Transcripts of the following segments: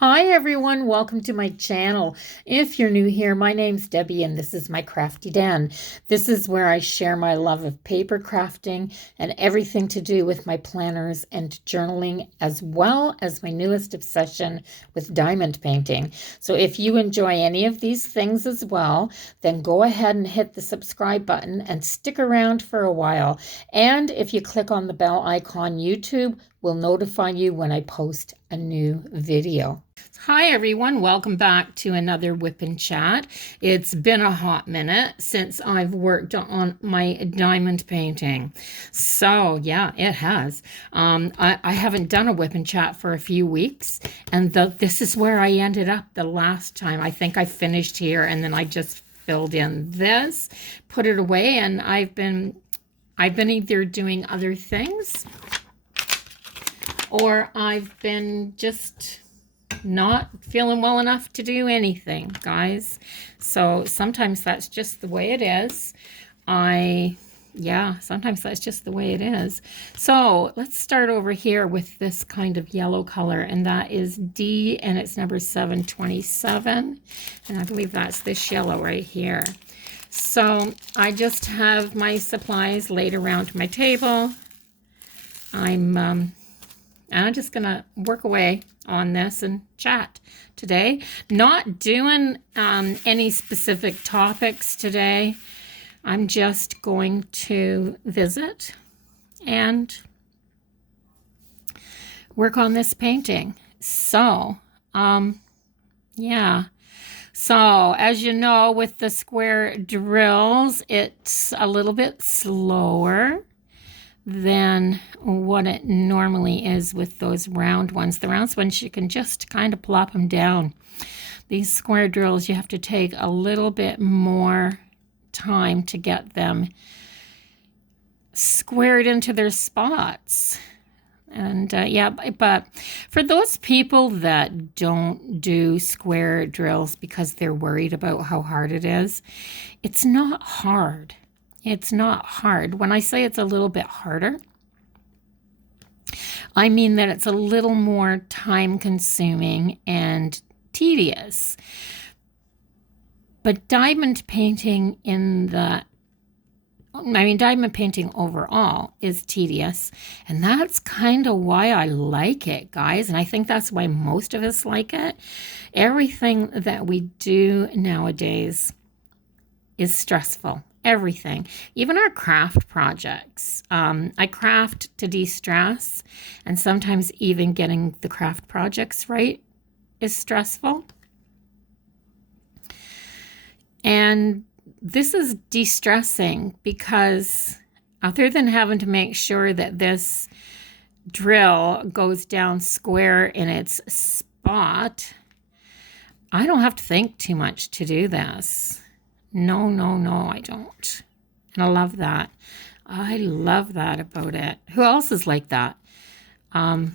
Hi everyone, welcome to my channel. If you're new here, my name's Debbie and this is my crafty den. This is where I share my love of paper crafting and everything to do with my planners and journaling, as well as my newest obsession with diamond painting. So if you enjoy any of these things as well, then go ahead and hit the subscribe button and stick around for a while. And if you click on the bell icon, YouTube will notify you when I post a new video. Hi everyone, welcome back to another WIP and Chat. It's been a hot minute since I've worked on my diamond painting. So yeah, it has. I haven't done a WIP and Chat for a few weeks, and this is where I ended up the last time. I think I finished here and then I just filled in this, put it away, and I've been either doing other things or I've been just not feeling well enough to do anything, guys. So sometimes that's just the way it is. Sometimes that's just the way it is. So let's start over here with this kind of yellow color, and that is D, and it's number 727. And I believe that's this yellow right here. So I just have my supplies laid around my table. I'm just gonna work away on this and chat today. Not doing any specific topics today. I'm just going to visit and work on this painting. So, yeah. So, as you know, with the square drills, it's a little bit slower than what it normally is with those round ones. The round ones, you can just kind of plop them down. These square drills, you have to take a little bit more time to get them squared into their spots. And but for those people that don't do square drills because they're worried about how hard it is, it's not hard. It's not hard. When I say it's a little bit harder, I mean that it's a little more time-consuming and tedious. But diamond painting diamond painting overall is tedious, and that's kind of why I like it, guys, and I think that's why most of us like it. Everything that we do nowadays is stressful. Everything, even our craft projects. I craft to de-stress, and sometimes even getting the craft projects right is stressful. And this is de-stressing because other than having to make sure that this drill goes down square in its spot, I don't have to think too much to do this. No, I don't. And I love that. I love that about it. Who else is like that? Do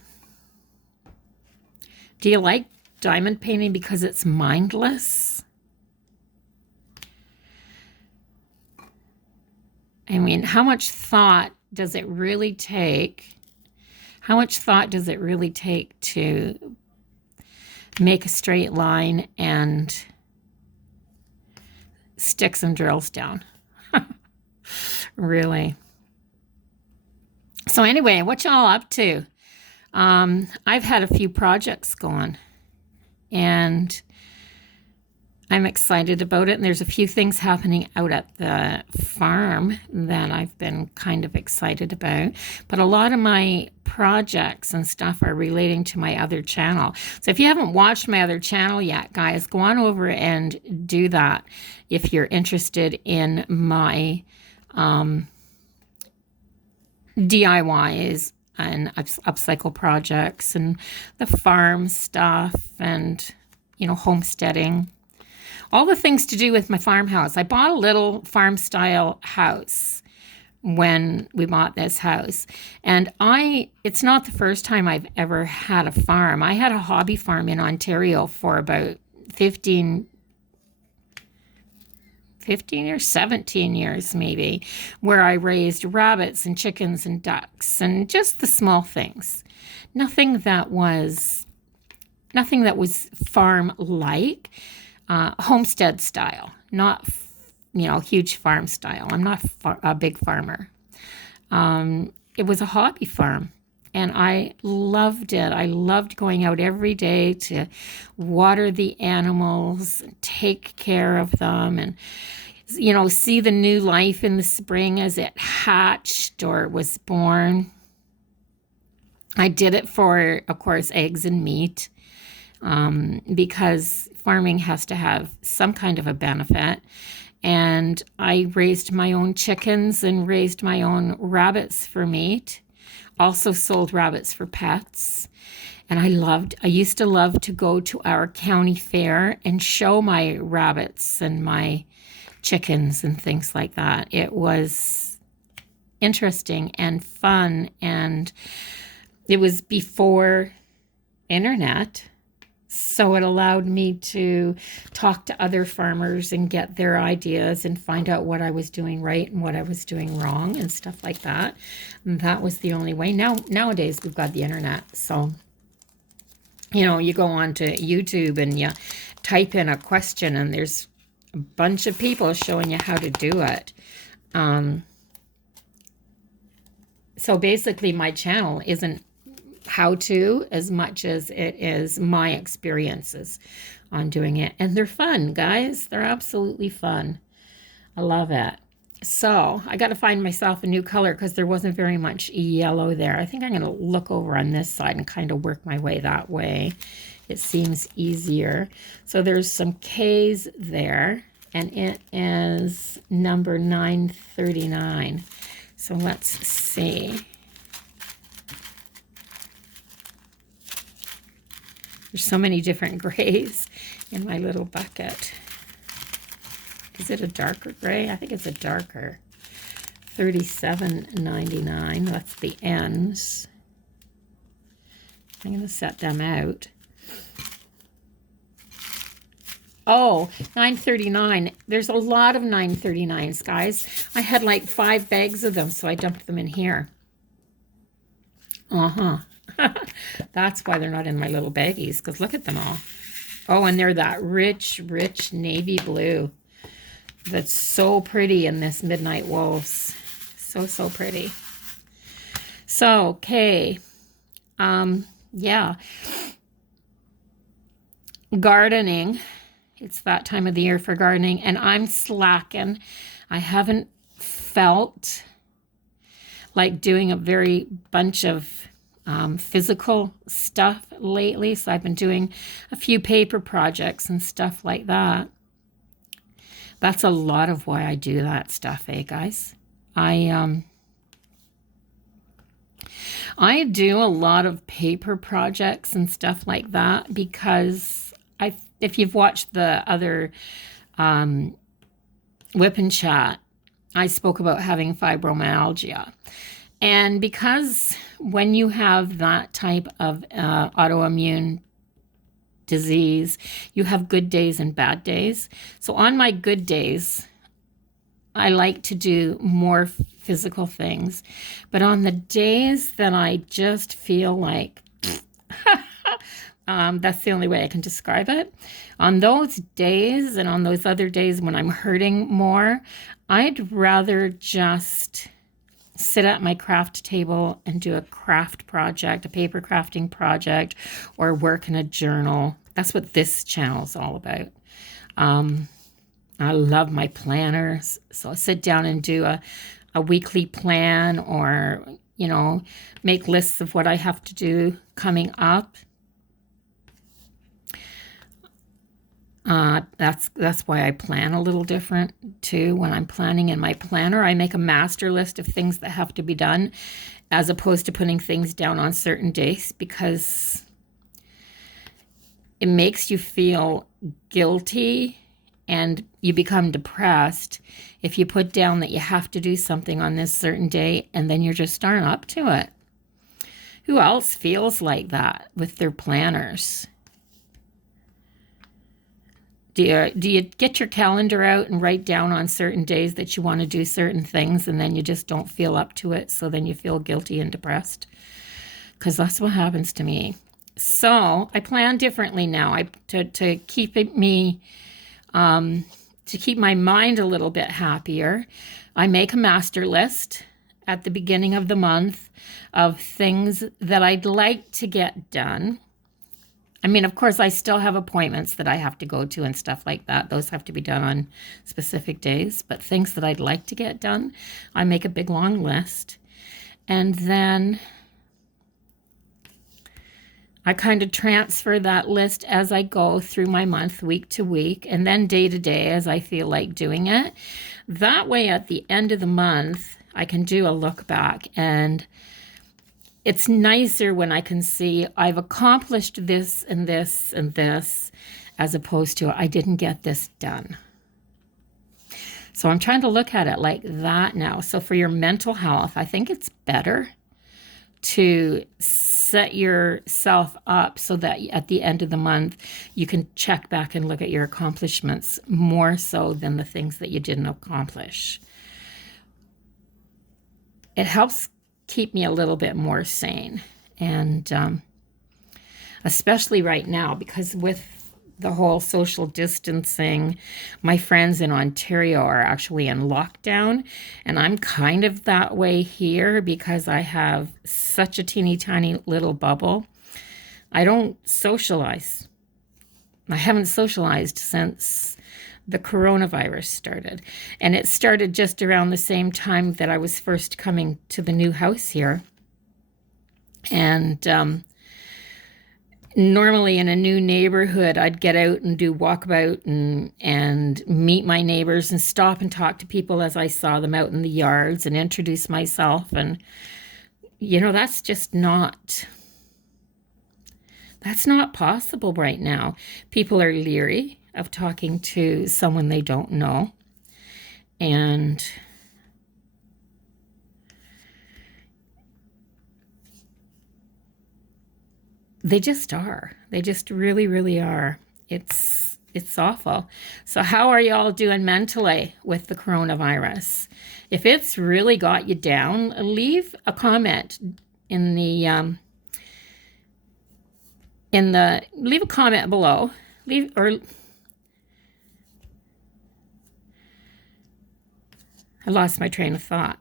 you like diamond painting because it's mindless? I mean, how much thought does it really take? How much thought does it really take to make a straight line and stick some drills down? Really. So anyway, what y'all up to? I've had a few projects going, and I'm excited about it. And there's a few things happening out at the farm that I've been kind of excited about. But a lot of my projects and stuff are relating to my other channel. So if you haven't watched my other channel yet, guys, go on over and do that if you're interested in my DIYs and upcycle projects and the farm stuff and, homesteading. All the things to do with my farmhouse. I bought a little farm-style house when we bought this house. And it's not the first time I've ever had a farm. I had a hobby farm in Ontario for about 15 or 17 years maybe, where I raised rabbits and chickens and ducks and just the small things. Nothing that was nothing that was farm-like, homestead style, not, huge farm style. I'm not a big farmer. It was a hobby farm. And I loved it. I loved going out every day to water the animals, and take care of them, and, see the new life in the spring as it hatched or was born. I did it for, of course, eggs and meat, because farming has to have some kind of a benefit. And I raised my own chickens and raised my own rabbits for meat. Also sold rabbits for pets. And I used to love to go to our county fair and show my rabbits and my chickens and things like that. It was interesting and fun, and it was before internet. So it allowed me to talk to other farmers and get their ideas and find out what I was doing right and what I was doing wrong and stuff like that. And that was the only way. Nowadays, we've got the internet. So, you go on to YouTube and you type in a question and there's a bunch of people showing you how to do it. So basically, my channel isn't how to as much as it is my experiences on doing it. And they're fun, guys. They're absolutely fun. I love it. So I got to find myself a new color because there wasn't very much yellow there. I think I'm going to look over on this side and kind of work my way that way. It seems easier. So there's some K's there, and it is number 939. So let's see. There's so many different grays in my little bucket. Is it a darker gray? I think it's a darker. $37.99. That's the ends. I'm going to set them out. Oh, $9.39. There's a lot of $9.39s, guys. I had like 5 bags of them, so I dumped them in here. That's why they're not in my little baggies, because look at them all. Oh, and they're that rich, rich navy blue. That's so pretty in this Midnight Wolves. So, so pretty. So, okay. Yeah. Gardening. It's that time of the year for gardening, and I'm slacking. I haven't felt like doing a very bunch of physical stuff lately, so I've been doing a few paper projects and stuff like that. That's a lot of why I do that stuff, guys. I do a lot of paper projects and stuff like that because if you've watched the other WIP and Chat, I spoke about having fibromyalgia. And because when you have that type of autoimmune disease, you have good days and bad days. So on my good days, I like to do more physical things. But on the days that I just feel like, that's the only way I can describe it. On those days and on those other days when I'm hurting more, I'd rather just sit at my craft table and do a craft project, a paper crafting project, or work in a journal. That's what this channel is all about. I love my planners. So I sit down and do a weekly plan, or, make lists of what I have to do coming up. That's why I plan a little different too. When I'm planning in my planner, I make a master list of things that have to be done, as opposed to putting things down on certain days, because it makes you feel guilty and you become depressed if you put down that you have to do something on this certain day and then you're just aren't up to it. Who else feels like that with their planners? Do you get your calendar out and write down on certain days that you want to do certain things, and then you just don't feel up to it, so then you feel guilty and depressed? Because that's what happens to me. So I plan differently now. To keep me to keep my mind a little bit happier. I make a master list at the beginning of the month of things that I'd like to get done. I mean, of course, I still have appointments that I have to go to and stuff like that. Those have to be done on specific days. But things that I'd like to get done, I make a big long list. And then I kind of transfer that list as I go through my month, week to week, and then day to day as I feel like doing it. That way, at the end of the month, I can do a look back, and it's nicer when I can see I've accomplished this and this and this, as opposed to I didn't get this done. So I'm trying to look at it like that now. So for your mental health, I think it's better to set yourself up so that at the end of the month, you can check back and look at your accomplishments more so than the things that you didn't accomplish. It helps keep me a little bit more sane, and especially right now, because with the whole social distancing, my friends in Ontario are actually in lockdown, and I'm kind of that way here because I have such a teeny tiny little bubble. I don't socialize. I haven't socialized since the coronavirus started, and it started just around the same time that I was first coming to the new house here. And normally in a new neighborhood, I'd get out and do walkabout and meet my neighbors and stop and talk to people as I saw them out in the yards and introduce myself. And, that's not possible right now. People are leery of talking to someone they don't know. And they just are. They just really, really are. It's awful. So how are y'all doing mentally with the coronavirus? If it's really got you down, leave a comment leave a comment below. I lost my train of thought.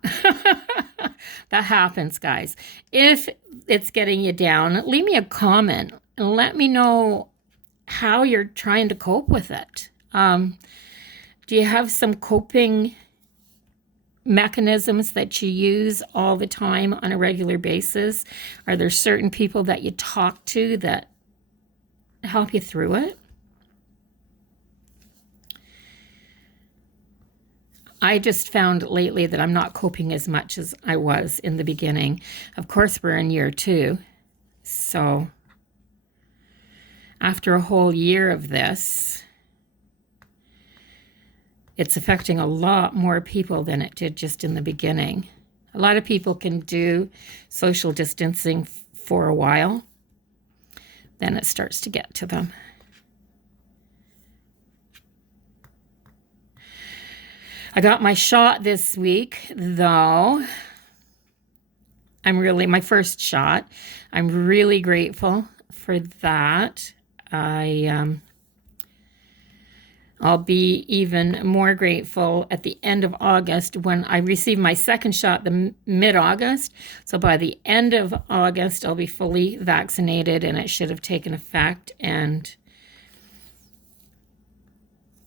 That happens, guys. If it's getting you down, leave me a comment and let me know how you're trying to cope with it. Do you have some coping mechanisms that you use all the time on a regular basis? Are there certain people that you talk to that help you through it? I just found lately that I'm not coping as much as I was in the beginning. Of course, we're in year 2. So after a whole year of this, it's affecting a lot more people than it did just in the beginning. A lot of people can do social distancing for a while. Then it starts to get to them. I got my shot this week, though. My first shot. I'm really grateful for that. I'll be even more grateful at the end of August when I receive my second shot, the mid-August. So by the end of August, I'll be fully vaccinated, and it should have taken effect, and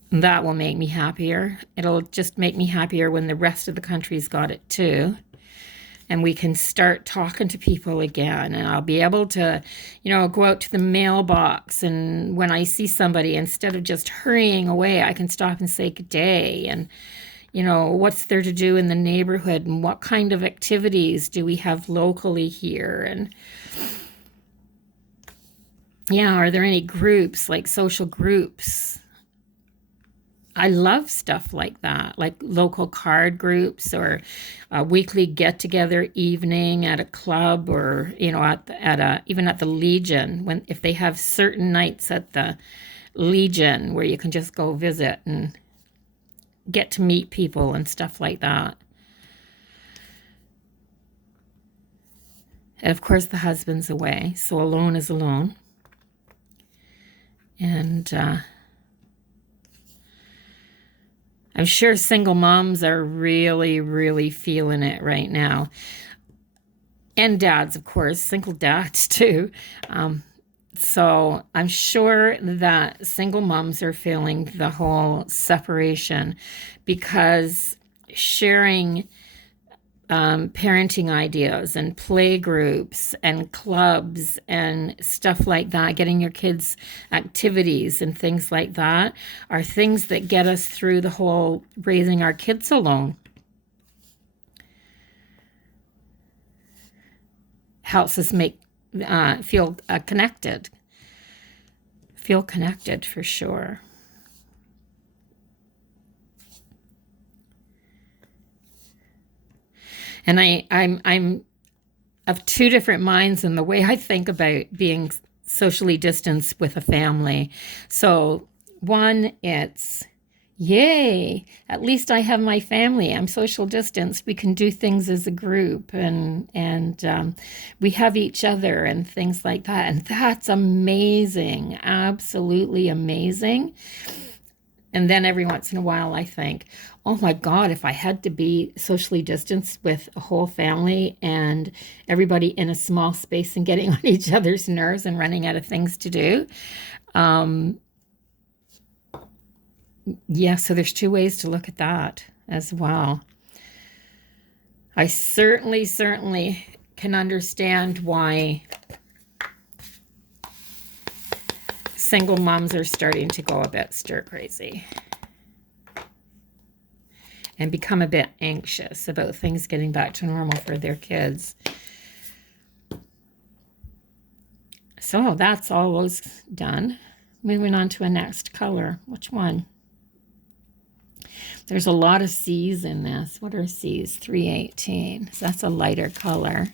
that will make me happier. It'll just make me happier when the rest of the country's got it too. And we can start talking to people again. And I'll be able to, go out to the mailbox. And when I see somebody, instead of just hurrying away, I can stop and say good day. And, what's there to do in the neighborhood? And what kind of activities do we have locally here? And, are there any groups, like social groups? I love stuff like that, like local card groups or a weekly get-together evening at a club, or even at the Legion, if they have certain nights at the Legion where you can just go visit and get to meet people and stuff like that. And of course, the husband's away, so alone is alone. And I'm sure single moms are really, really feeling it right now. And dads, of course, single dads too. So I'm sure that single moms are feeling the whole separation, because sharing parenting ideas and play groups and clubs and stuff like that, getting your kids activities and things like that, are things that get us through the whole raising our kids alone. Helps us feel connected. Feel connected for sure. And I'm of two different minds in the way I think about being socially distanced with a family. So one, it's yay, at least I have my family. I'm social distanced. We can do things as a group, and we have each other and things like that. And that's amazing, absolutely amazing. And then every once in a while I think, oh my God, if I had to be socially distanced with a whole family and everybody in a small space and getting on each other's nerves and running out of things to do. Yeah, so there's two ways to look at that as well. I certainly can understand why single moms are starting to go a bit stir crazy and become a bit anxious about things getting back to normal for their kids. So that's all those done. Moving on to a next color. Which one? There's a lot of C's in this. What are C's? 318. So that's a lighter color.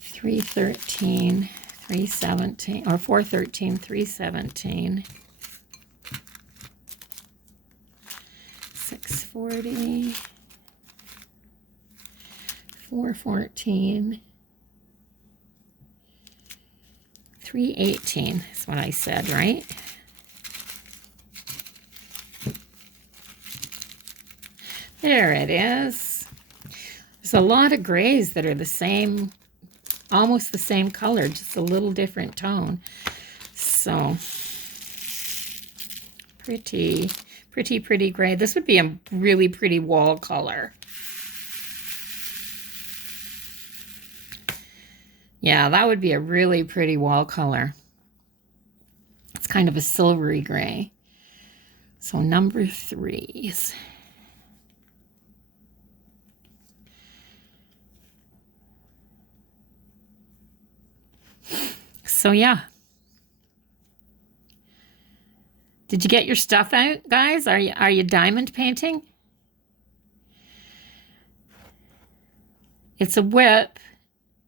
313, 317, or 413, 317. 640, 414, 318 is what I said, right? There it is. There's a lot of grays that are the same, almost the same color, just a little different tone. So pretty gray. This would be a really pretty wall color. Yeah, that would be a really pretty wall color. It's kind of a silvery gray. So number 3s. So yeah. Did you get your stuff out, guys? Are you diamond painting? It's a WIP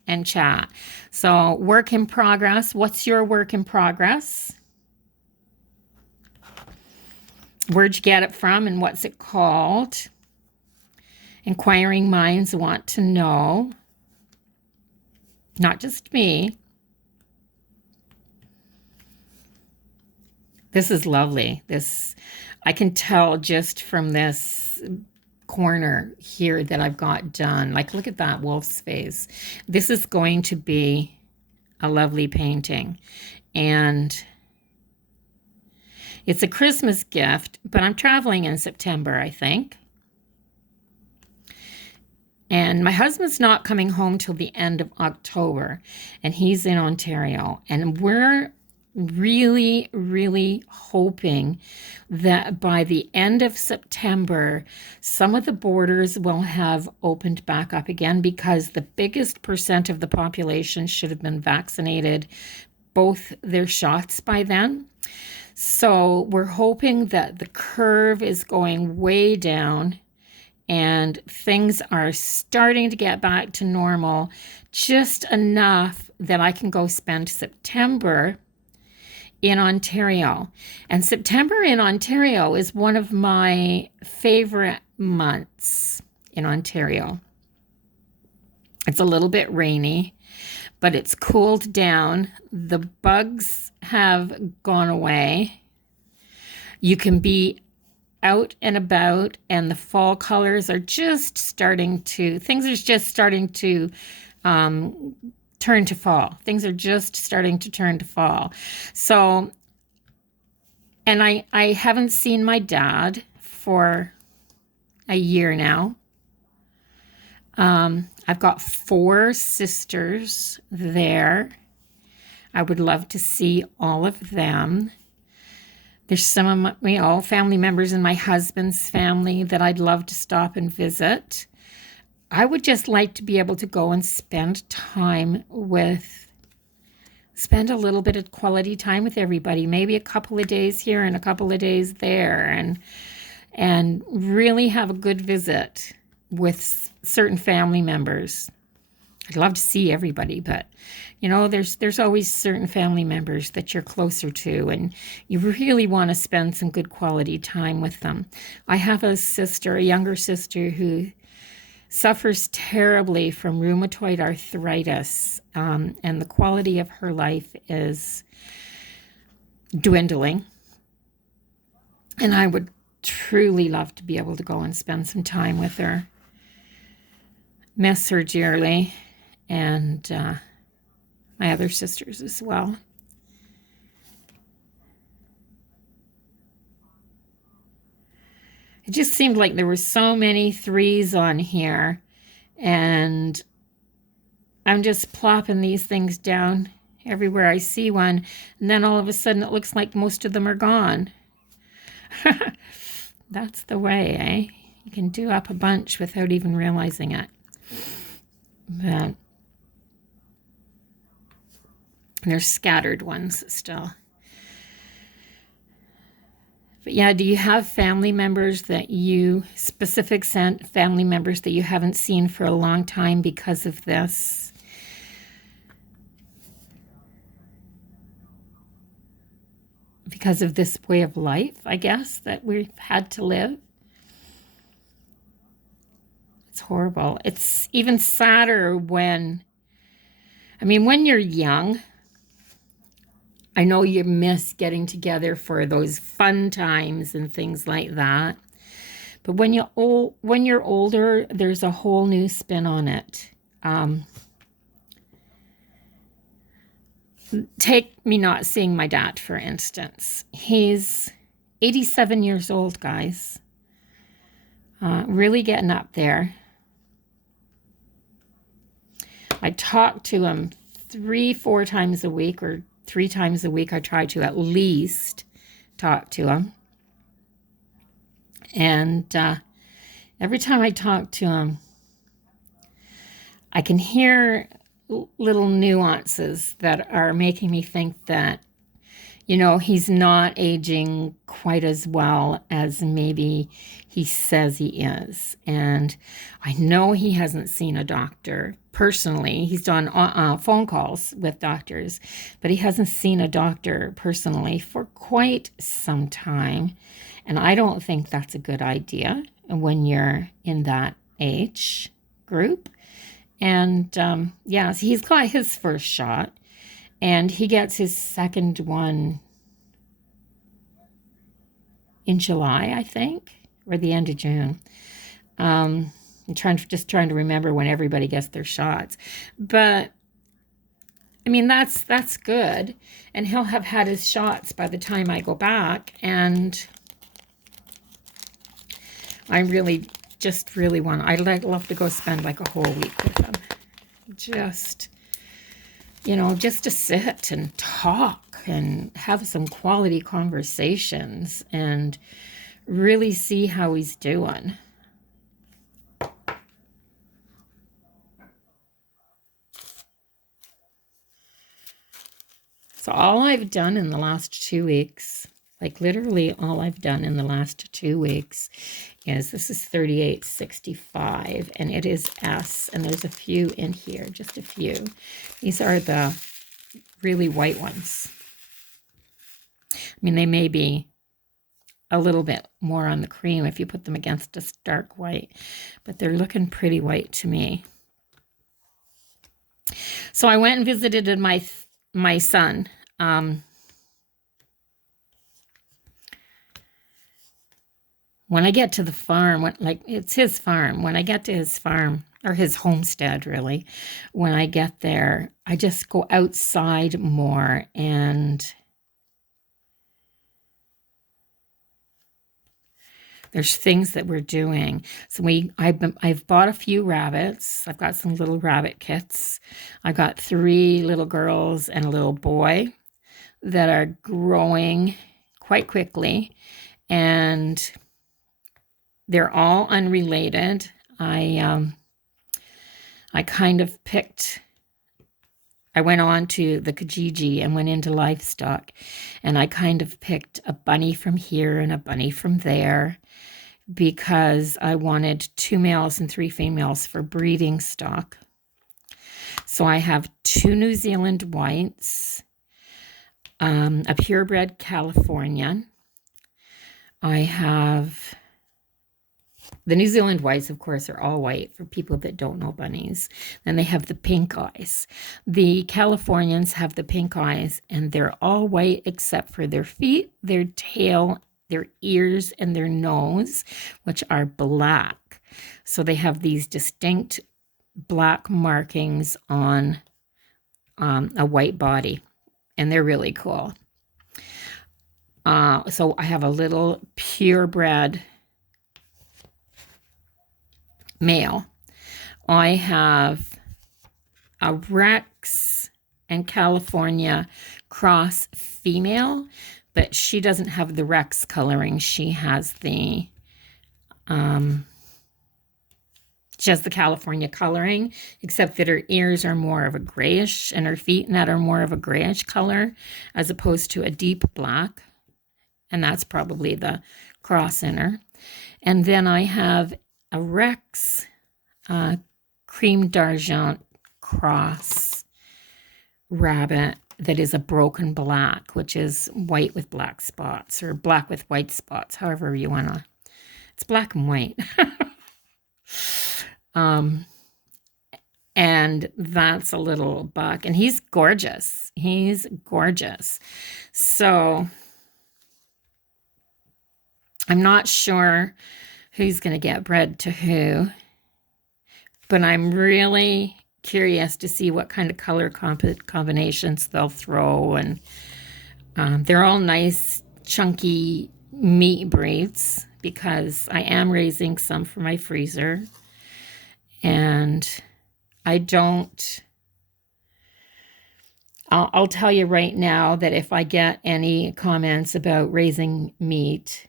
and chat. So work in progress. What's your work in progress? Where'd you get it from and what's it called? Inquiring minds want to know. Not just me. This is lovely. This, I can tell just from this corner here that I've got done. Like, look at that wolf's face. This is going to be a lovely painting. And it's a Christmas gift, but I'm traveling in September, I think. And my husband's not coming home till the end of October, and he's in Ontario. And we're really hoping that by the end of September, some of the borders will have opened back up again, because the biggest percent of the population should have been vaccinated, both their shots by then. So we're hoping that the curve is going way down and things are starting to get back to normal, just enough that I can go spend September in Ontario. And September in Ontario is one of my favorite months in Ontario. It's a little bit rainy, but it's cooled down. The bugs have gone away. You can be out and about, and the fall colors are just starting to, things are just starting to turn to fall. Things are just starting to turn to fall. So, and I haven't seen my dad for a year now. I've got 4 sisters there. I would love to see all of them. There's some of my, family members in my husband's family that I'd love to stop and visit. I would just like to be able to go and spend a little bit of quality time with everybody, maybe a couple of days here and a couple of days there, and really have a good visit with certain family members. I'd love to see everybody, but there's always certain family members that you're closer to, and you really want to spend some good quality time with them. I have a younger sister, who suffers terribly from rheumatoid arthritis, and the quality of her life is dwindling. And I would truly love to be able to go and spend some time with her. Miss her dearly, and my other sisters as well. It just seemed like there were so many 3s on here, and I'm just plopping these things down everywhere I see one, and then all of a sudden it looks like most of them are gone. That's the way, eh? You can do up a bunch without even realizing it. But there's scattered ones still. But yeah, do you have family members family members that you haven't seen for a long time because of this? Because of this way of life, I guess, that we've had to live? It's horrible. It's even sadder when you're young. I know you miss getting together for those fun times and things like that. But when you're older, there's a whole new spin on it. Take me not seeing my dad, for instance. He's 87 years old, guys. Really getting up there. I talk to him 3-4 times a week, or 3 times a week. I try to at least talk to him. And every time I talk to him, I can hear little nuances that are making me think that, he's not aging quite as well as maybe he says he is. And I know he hasn't seen a doctor personally. He's done phone calls with doctors, but he hasn't seen a doctor personally for quite some time. And I don't think that's a good idea when you're in that age group. And so he's got his first shot, and he gets his second one in July, I think, or the end of June. I'm trying to remember when everybody gets their shots. But that's good, and he'll have had his shots by the time I go back, and I really want. I'd love to go spend like a whole week with him, just to sit and talk and have some quality conversations and really see how he's doing. So all I've done in the last 2 weeks, like literally all I've done in the last 2 weeks, is this is 3865, and it is S, and there's a few in here, just a few. These are the really white ones. They may be a little bit more on the cream if you put them against a stark white, but they're looking pretty white to me. So I went and visited my son. When I get to the farm, like it's his farm, when I get to his farm, or his homestead really, when I get there, I just go outside more, and there's things that we're doing. So I've bought a few rabbits. I've got some little rabbit kits. I got 3 little girls and a little boy that are growing quite quickly, and they're all unrelated. I kind of picked, I went on to the Kijiji and went into livestock, and I kind of picked a bunny from here and a bunny from there because I wanted 2 males and 3 females for breeding stock. So I have 2 New Zealand whites, a purebred Californian. I have the New Zealand whites, of course, are all white for people that don't know bunnies. Then they have the pink eyes. The Californians have the pink eyes, and they're all white except for their feet, their tail, their ears, and their nose, which are black. So they have these distinct black markings on a white body, and they're really cool. So I have a little purebred male. I have a Rex and California cross female, but she doesn't have the Rex coloring. She has the California coloring, except that her ears are more of a grayish and her feet and that are more of a grayish color as opposed to a deep black. And that's probably the cross in her. And then I have a Rex cream d'argent cross rabbit that is a broken black, which is white with black spots or black with white spots, however you want to. It's black and white. And that's a little buck, and he's gorgeous. He's gorgeous. So I'm not sure who's going to get bred to who, but I'm really curious to see what kind of color combinations they'll throw. And they're all nice, chunky meat breeds because I am raising some for my freezer. And I'll tell you right now that if I get any comments about raising meat,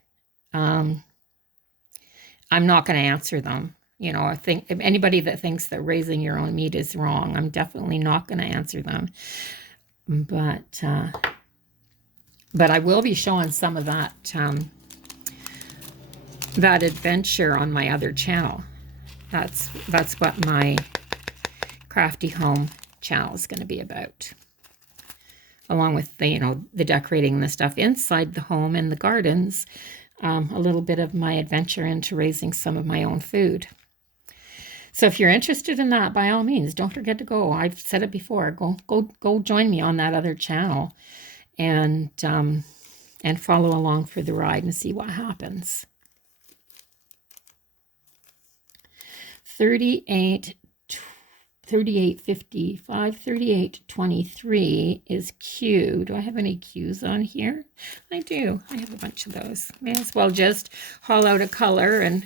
I'm not going to answer them. You know, I think if anybody that thinks that raising your own meat is wrong, I'm definitely not going to answer them. But I will be showing some of that that adventure on my other channel. That's what my Crafty Home channel is going to be about, along with the decorating the stuff inside the home and the gardens. A little bit of my adventure into raising some of my own food. So if you're interested in that, by all means, don't forget to go. I've said it before. Go join me on that other channel, and follow along for the ride and see what happens. 3855, 3823 is Q. Do I have any Qs on here? I do. I have a bunch of those. May as well just haul out a color and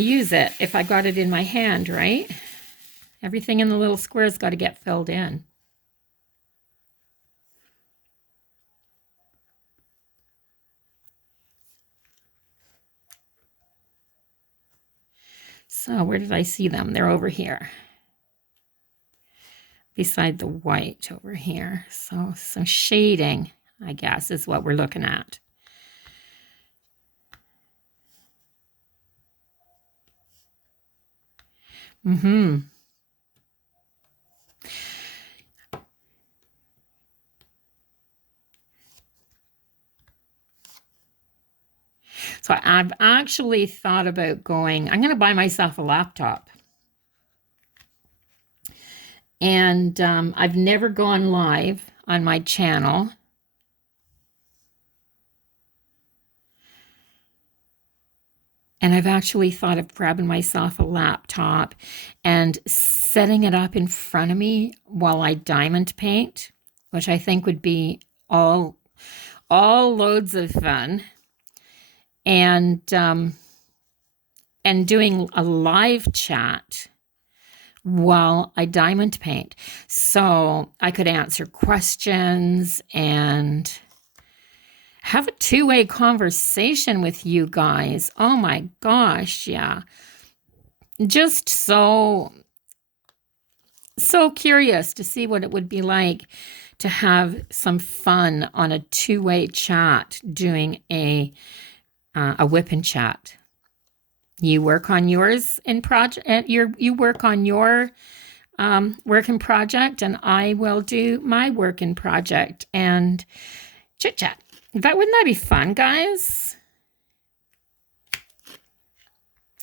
use it if I got it in my hand, right? Everything in the little square's got to get filled in. So where did I see them? They're over here, beside the white over here. So some shading, I guess, is what we're looking at. So I've actually thought about I'm going to buy myself a laptop. And I've never gone live on my channel. And I've actually thought of grabbing myself a laptop and setting it up in front of me while I diamond paint, which I think would be all loads of fun. And doing a live chat while I diamond paint. So I could answer questions and have a two-way conversation with you guys. Oh my gosh, yeah. Just so curious to see what it would be like to have some fun on a two-way chat doing a WIP and chat. You work on yours in project. You work on your work in project, and I will do my work in project and chit chat. Wouldn't that be fun, guys?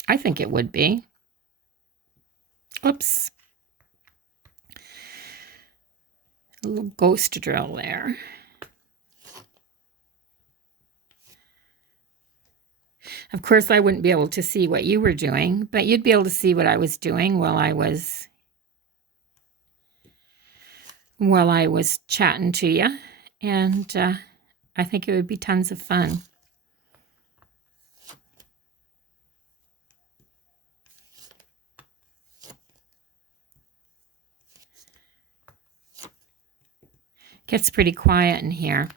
I think it would be. Oops. A little ghost drill there. Of course, I wouldn't be able to see what you were doing, but you'd be able to see what I was doing while I was chatting to you. And I think it would be tons of fun. Gets pretty quiet in here.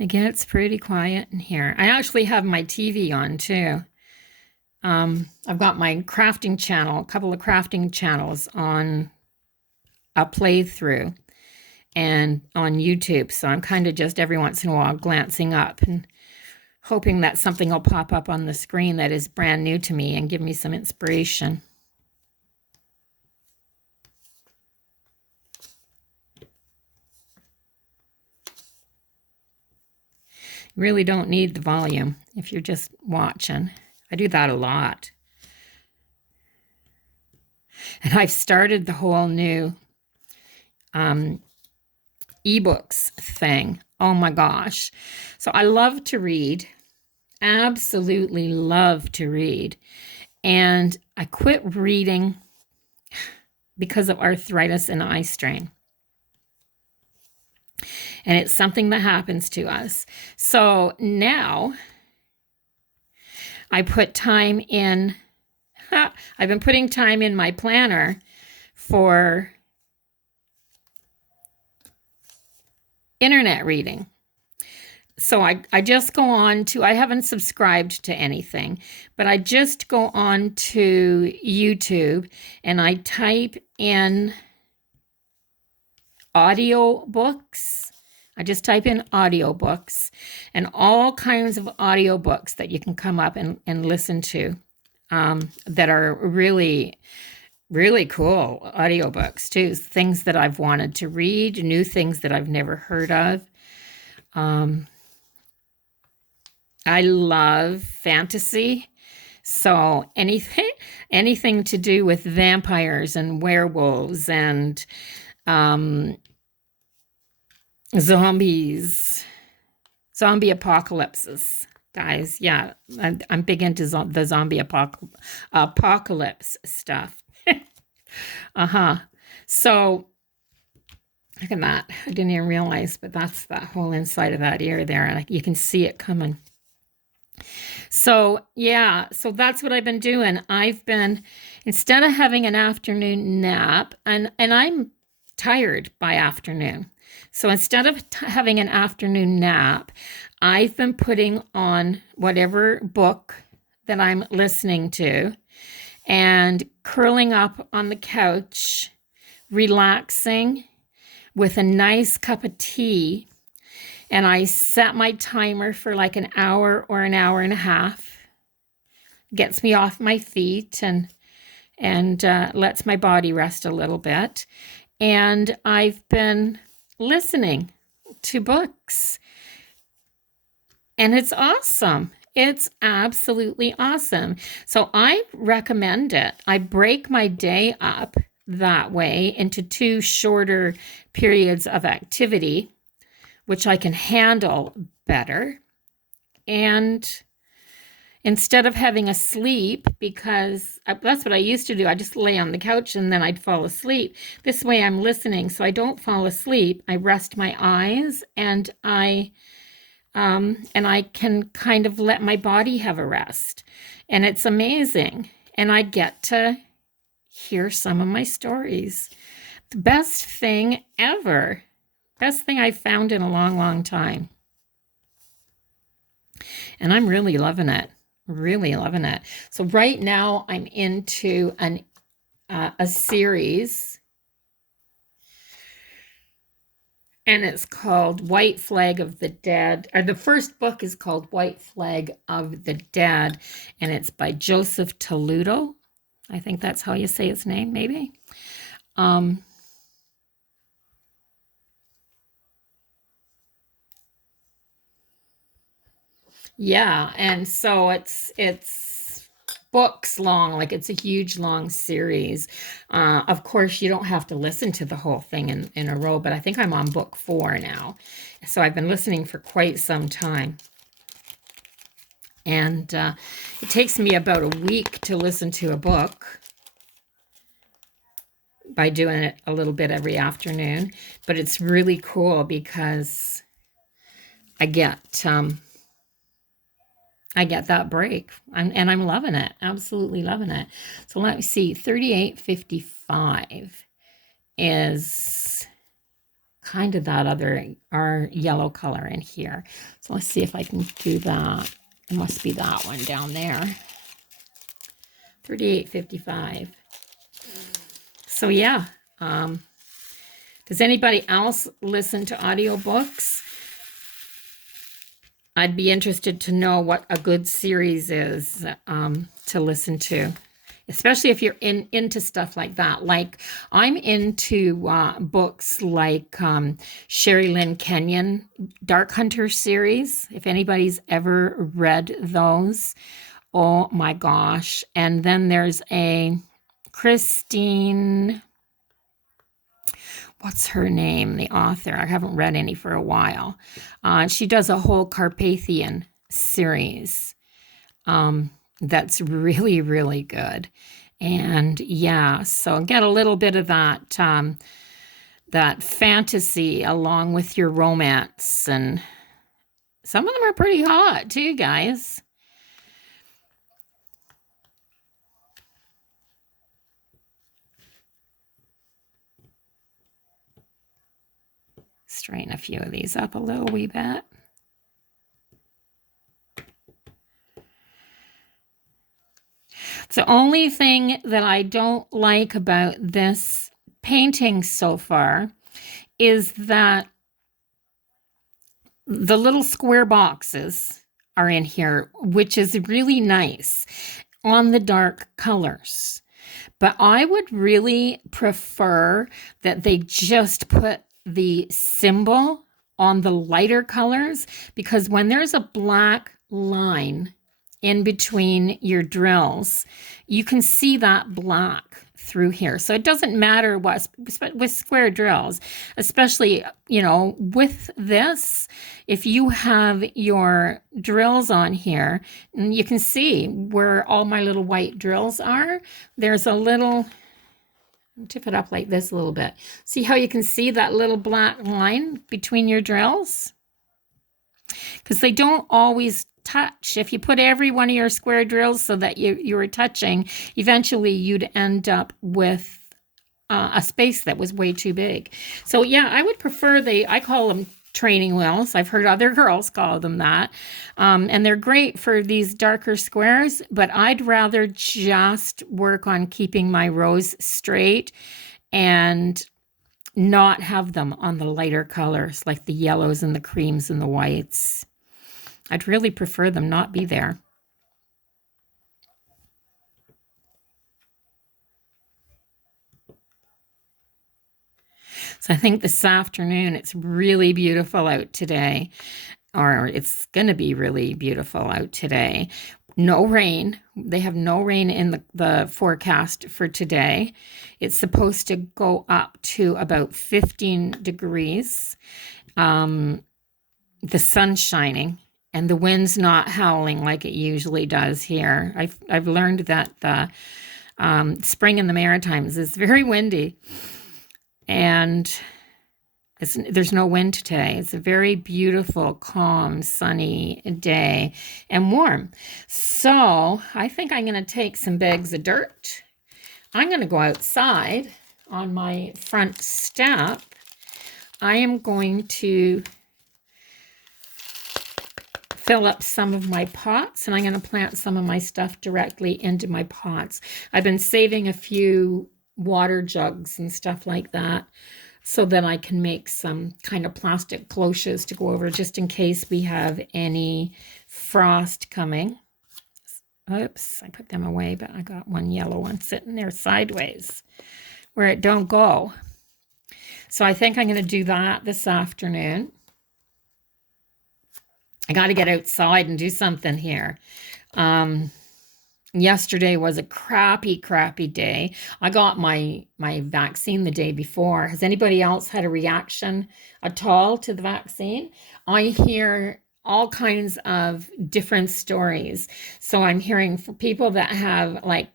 It gets pretty quiet in here. I actually have my TV on too. I've got my crafting channel, a couple of crafting channels on a playthrough and on YouTube. So I'm kind of just every once in a while glancing up and hoping that something will pop up on the screen that is brand new to me and give me some inspiration. You really don't need the volume if you're just watching. I do that a lot. And I've started the whole new ebooks thing. Oh my gosh. So I love to read, absolutely love to read. And I quit reading because of arthritis and eye strain. And it's something that happens to us. So now I put time in, I've been putting time in my planner for internet reading. So I just go on to, I haven't subscribed to anything, but I just go on to YouTube and I type in audiobooks. I just type in audiobooks and all kinds of audiobooks that you can come up and listen to that are really, really cool audiobooks too. Things that I've wanted to read, new things that I've never heard of. I love fantasy. So anything to do with vampires and werewolves and zombies, zombie apocalypses, guys. Yeah, I'm big into the zombie apocalypse stuff. So look at that. I didn't even realize, but that's that whole inside of that ear there, and you can see it coming. So yeah, so that's what I've been doing. I've been, instead of having an afternoon nap, and I'm tired by afternoon. So instead of having an afternoon nap, I've been putting on whatever book that I'm listening to and curling up on the couch, relaxing with a nice cup of tea. And I set my timer for like an hour or an hour and a half. Gets me off my feet and lets my body rest a little bit. And I've been listening to books. And it's awesome. It's absolutely awesome. So I recommend it. I break my day up that way into two shorter periods of activity, which I can handle better. And instead of having a sleep, because that's what I used to do, I just lay on the couch and then I'd fall asleep. This way I'm listening so I don't fall asleep. I rest my eyes and I can kind of let my body have a rest. And it's amazing. And I get to hear some of my stories. The best thing ever. Best thing I've found in a long, long time. And I'm really loving it. Really loving it. So right now I'm into a series, and it's called White Flag of the Dead. Or the first book is called White Flag of the Dead, and it's by Joseph Toledo. I think that's how you say his name, maybe. Yeah, and so it's books long, like it's a huge long series. Of course, you don't have to listen to the whole thing in a row, but I think I'm on book 4 now. So I've been listening for quite some time. And it takes me about a week to listen to a book by doing it a little bit every afternoon. But it's really cool because I get that break, and I'm loving it, absolutely loving it. So let me see, 3855 is kind of that our yellow color in here. So let's see if I can do that. It must be that one down there. 3855. So yeah, does anybody else listen to audiobooks? I'd be interested to know what a good series is to listen to, especially if you're into stuff like that. Like I'm into books like Sherry Lynn Kenyon Dark Hunter series. If anybody's ever read those, oh my gosh. And then there's a Christine, what's her name, the author? I haven't read any for a while. She does a whole Carpathian series that's really, really good. And yeah, so get a little bit of that fantasy along with your romance. And some of them are pretty hot too, guys. Straighten a few of these up a little wee bit. The only thing that I don't like about this painting so far is that the little square boxes are in here, which is really nice on the dark colors. But I would really prefer that they just put the symbol on the lighter colors, because when there's a black line in between your drills, you can see that black through here. So it doesn't matter what, with square drills, especially, with this, if you have your drills on here, and you can see where all my little white drills are, there's a little, tip it up like this a little bit. See how you can see that little black line between your drills? Because they don't always touch. If you put every one of your square drills so that you were touching, eventually you'd end up with a space that was way too big. So yeah, I would prefer I call them training wheels. I've heard other girls call them that. And they're great for these darker squares, but I'd rather just work on keeping my rows straight and not have them on the lighter colors like the yellows and the creams and the whites. I'd really prefer them not be there. So I think this afternoon, it's really beautiful out today. or it's going to be really beautiful out today. No rain. They have no rain in the forecast for today. It's supposed to go up to about 15 degrees. The sun's shining and the wind's not howling like it usually does here. I've learned that the spring in the Maritimes is very windy, and there's no wind today. It's a very beautiful, calm, sunny day and warm. So I think I'm going to take some bags of dirt. I'm going to go outside on my front step. I am going to fill up some of my pots, and I'm going to plant some of my stuff directly into my pots. I've been saving a few water jugs and stuff like that so that I can make some kind of plastic cloches to go over just in case we have any frost coming. Oops, I put them away, but I got one yellow one sitting there sideways where it don't go. So I think I'm going to do that this afternoon. I got to get outside and do something here. Yesterday was a crappy day. I got my vaccine the day before. Has anybody else had a reaction at all to the vaccine? I hear all kinds of different stories. So I'm hearing for people that have like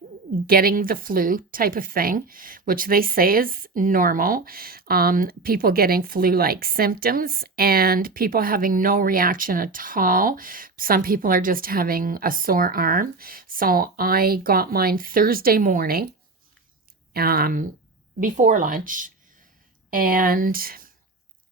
getting the flu type of thing, which they say is normal. People getting flu-like symptoms and people having no reaction at all. Some people are just having a sore arm. So I got mine Thursday morning before lunch, and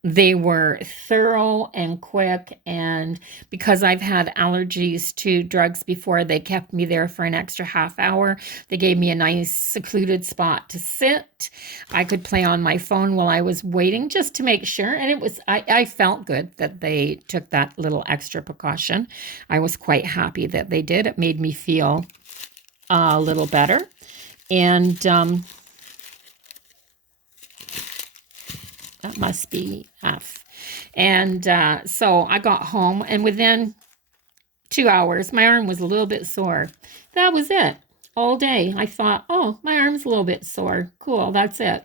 they were thorough and quick, and because I've had allergies to drugs before, they kept me there for an extra half hour. They gave me a nice secluded spot to sit. I could play on my phone while I was waiting just to make sure, and I felt good that they took that little extra precaution. I was quite happy that they did. It made me feel a little better. And that must be F. And so I got home, and within 2 hours, my arm was a little bit sore. That was it. All day, I thought, oh, my arm's a little bit sore. Cool, that's it.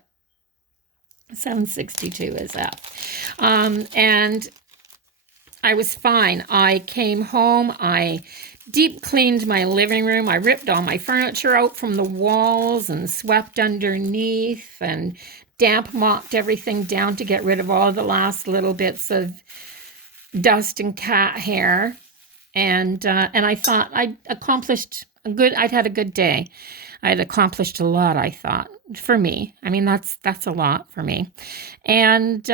762 is F. And I was fine. I came home. I deep cleaned my living room. I ripped all my furniture out from the walls and swept underneath and damp mopped everything down to get rid of all the last little bits of dust and cat hair. And I thought I'd had a good day. I had accomplished a lot, I thought, for me. I mean, that's a lot for me. And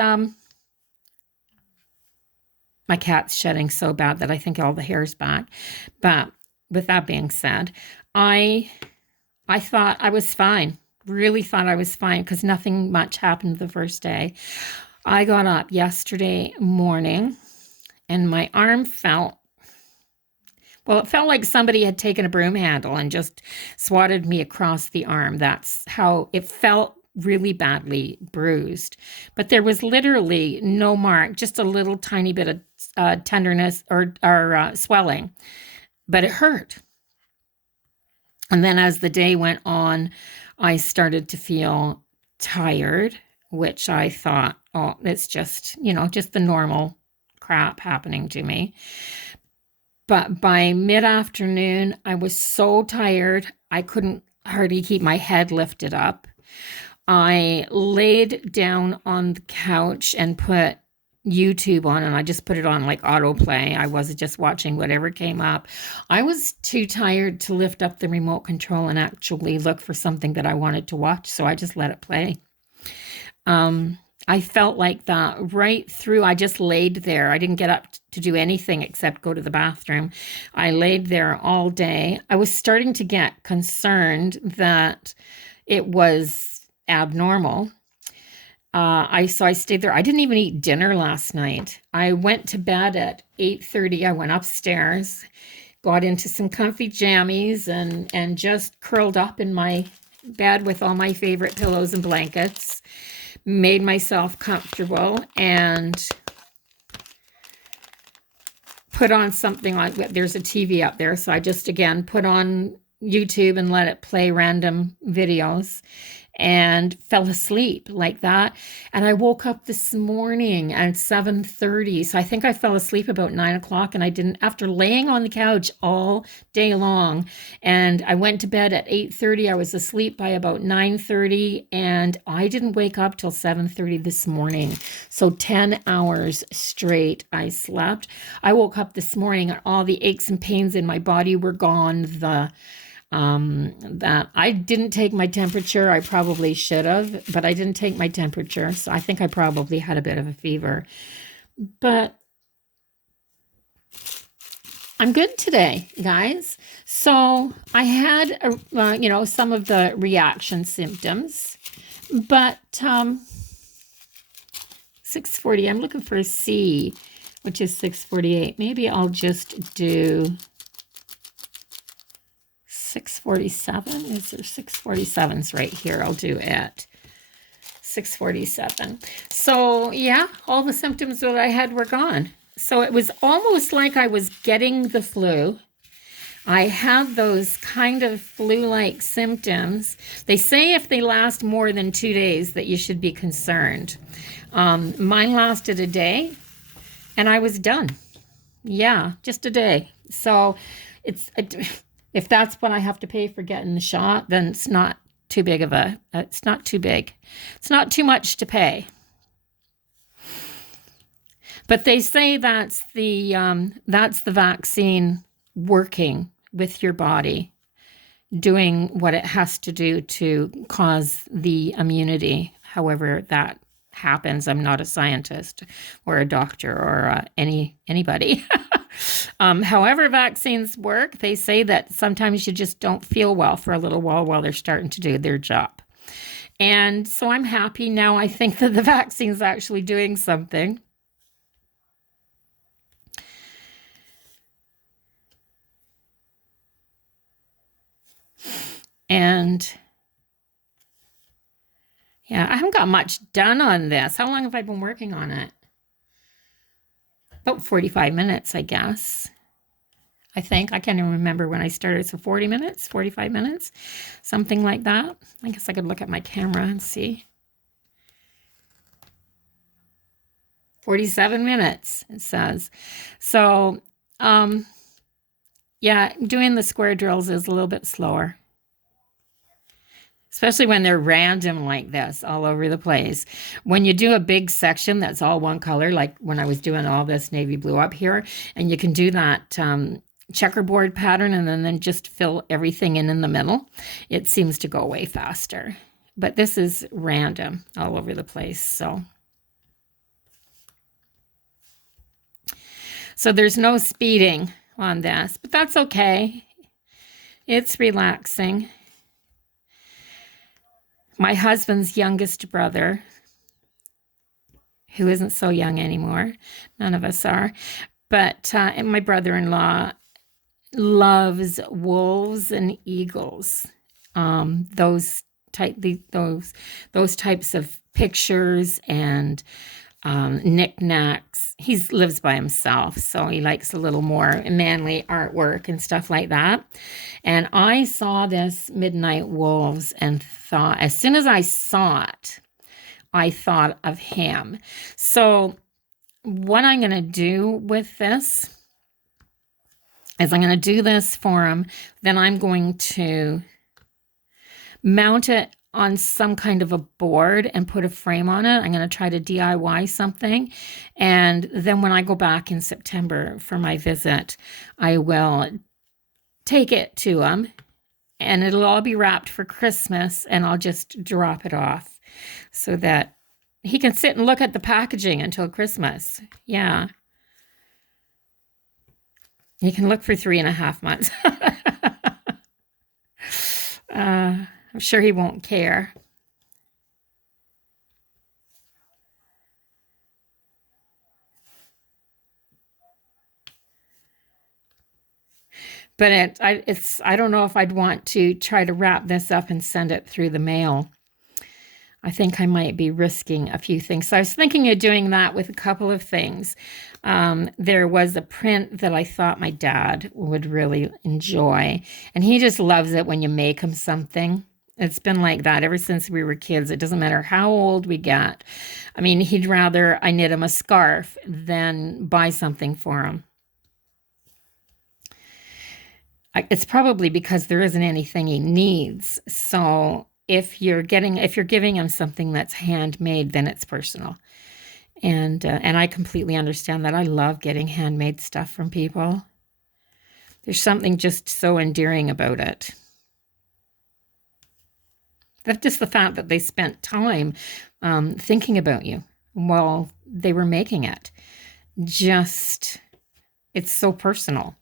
my cat's shedding so bad that I think all the hair's back. But with that being said, I thought I was fine. Really thought I was fine because nothing much happened the first day. I got up yesterday morning and my arm felt like somebody had taken a broom handle and just swatted me across the arm. That's how it felt, really badly bruised. But there was literally no mark, just a little tiny bit of tenderness or swelling. But it hurt. And then as the day went on, I started to feel tired, which I thought, oh, it's just, just the normal crap happening to me. But by mid-afternoon, I was so tired, I couldn't hardly keep my head lifted up. I laid down on the couch and put YouTube on, and I just put it on like autoplay. I wasn't just watching whatever came up. I was too tired to lift up the remote control and actually look for something that I wanted to watch, so I just let it play. I felt like that right through. I just laid there. I didn't get up to do anything except go to the bathroom. I laid there all day. I was starting to get concerned that it was abnormal. So I stayed there. I didn't even eat dinner last night. I went to bed at 8:30. I went upstairs, got into some comfy jammies and just curled up in my bed with all my favorite pillows and blankets, made myself comfortable, and put on something like, there's a TV up there. So I just, again, put on YouTube and let it play random videos and fell asleep like that. And I woke up this morning at 7:30. So I think I fell asleep about 9 o'clock, and I didn't, after laying on the couch all day long. And I went to bed at 8:30. I was asleep by about 9:30, and I didn't wake up till 7:30 this morning. So 10 hours straight I slept. I woke up this morning and all the aches and pains in my body were gone. That I didn't take my temperature. I probably should have, but I didn't take my temperature. So I think I probably had a bit of a fever, but I'm good today, guys. So I had, some of the reaction symptoms, but 640, I'm looking for a C, which is 648. Maybe I'll just do 647. Is there 647s right here? I'll do it. 647. So yeah, all the symptoms that I had were gone. So it was almost like I was getting the flu. I have those kind of flu-like symptoms. They say if they last more than 2 days that you should be concerned. Mine lasted a day and I was done. Yeah, just a day. So if that's what I have to pay for getting the shot, then it's not too big of it's not too big. It's not too much to pay. But they say that's the vaccine working with your body, doing what it has to do to cause the immunity, however that happens. I'm not a scientist or a doctor or anybody. However vaccines work, they say that sometimes you just don't feel well for a little while they're starting to do their job. And so I'm happy now. I think that the vaccine's actually doing something. And yeah, I haven't got much done on this. How long have I been working on it? About 45 minutes, I guess. I think. I can't even remember when I started. So 40 minutes, 45 minutes, something like that. I guess I could look at my camera and see. 47 minutes, it says. So, yeah, doing the square drills is a little bit slower, especially when they're random like this all over the place. When you do a big section that's all one color, like when I was doing all this navy blue up here, and you can do that checkerboard pattern and then just fill everything in the middle, it seems to go way faster. But this is random all over the place. So there's no speeding on this, but that's okay. It's relaxing. My husband's youngest brother, who isn't so young anymore, none of us are, but and my brother-in-law loves wolves and eagles. Those types of pictures and knickknacks. He lives by himself, so he likes a little more manly artwork and stuff like that. And I saw this Midnight Wolves and thought, as soon as I saw it, I thought of him. So what I'm going to do with this is I'm going to do this for him. Then I'm going to mount it on some kind of a board and put a frame on it. I'm going to try to DIY something. And then when I go back in September for my visit, I will take it to him and it'll all be wrapped for Christmas, and I'll just drop it off so that he can sit and look at the packaging until Christmas. Yeah. He can look for 3.5 months. I'm sure he won't care. But I don't know if I'd want to try to wrap this up and send it through the mail. I think I might be risking a few things. So I was thinking of doing that with a couple of things. There was a print that I thought my dad would really enjoy, and he just loves it when you make him something. It's been like that ever since we were kids. It doesn't matter how old we get. I mean, he'd rather I knit him a scarf than buy something for him. It's probably because there isn't anything he needs. So if you're giving him something that's handmade, then it's personal. And I completely understand that. I love getting handmade stuff from people. There's something just so endearing about it. That's just the fact that they spent time thinking about you while they were making it. Just, it's so personal.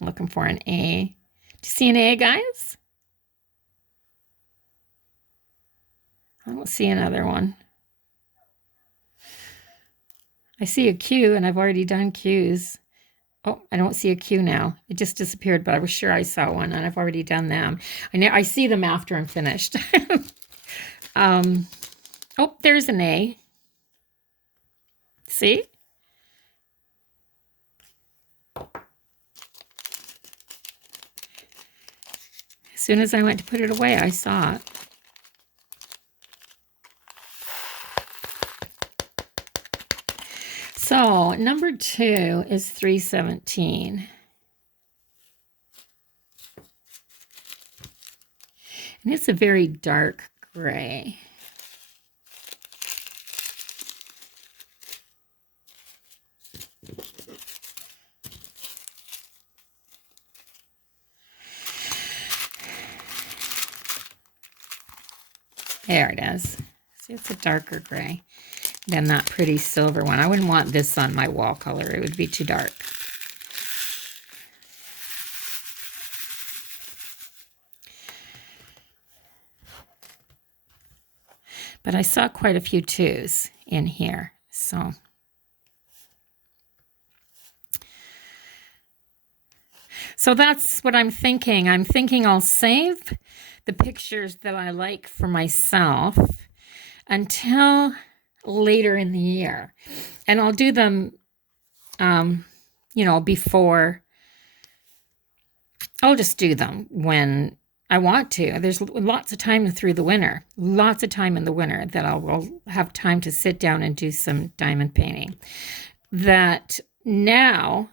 I'm looking for an A. Do you see an A, guys? I don't see another one. I see a Q, and I've already done Qs. Oh, I don't see a Q now. It just disappeared, but I was sure I saw one, and I've already done them. I see them after I'm finished. Oh, there's an A. See? As soon as I went to put it away, I saw it. So number 2 is 317. And it's a very dark gray. There it is. See, it's a darker gray than that pretty silver one. I wouldn't want this on my wall color. It would be too dark. But I saw quite a few 2s in here, so. So that's what I'm thinking. I'm thinking I'll save the pictures that I like for myself until later in the year. And I'll do them, before. I'll just do them when I want to. There's lots of time through the winter, lots of time in the winter that I will have time to sit down and do some diamond painting. That now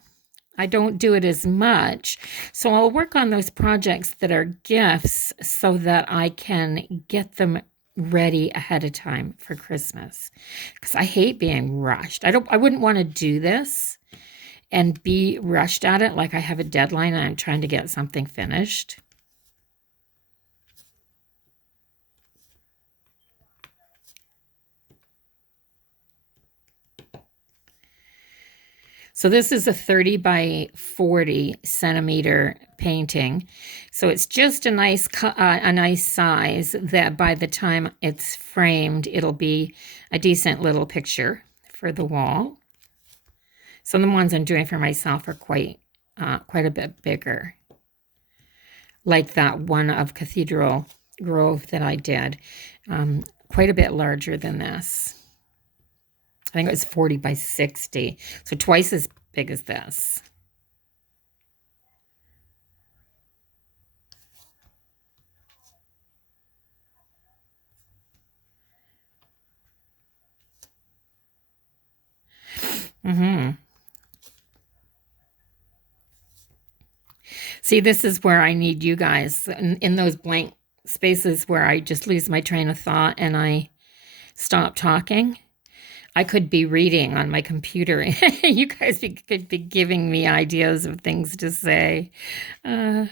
I don't do it as much. So I'll work on those projects that are gifts so that I can get them ready ahead of time for Christmas. Because I hate being rushed. I wouldn't want to do this and be rushed at it like I have a deadline and I'm trying to get something finished. So this is a 30 by 40 centimeter painting. So it's just a nice size that by the time it's framed, it'll be a decent little picture for the wall. Some of the ones I'm doing for myself are quite a bit bigger. Like that one of Cathedral Grove that I did, quite a bit larger than this. I think it was 40 by 60, so twice as big as this. See, this is where I need you guys in those blank spaces where I just lose my train of thought and I stop talking. I could be reading on my computer. You guys could be giving me ideas of things to say. That's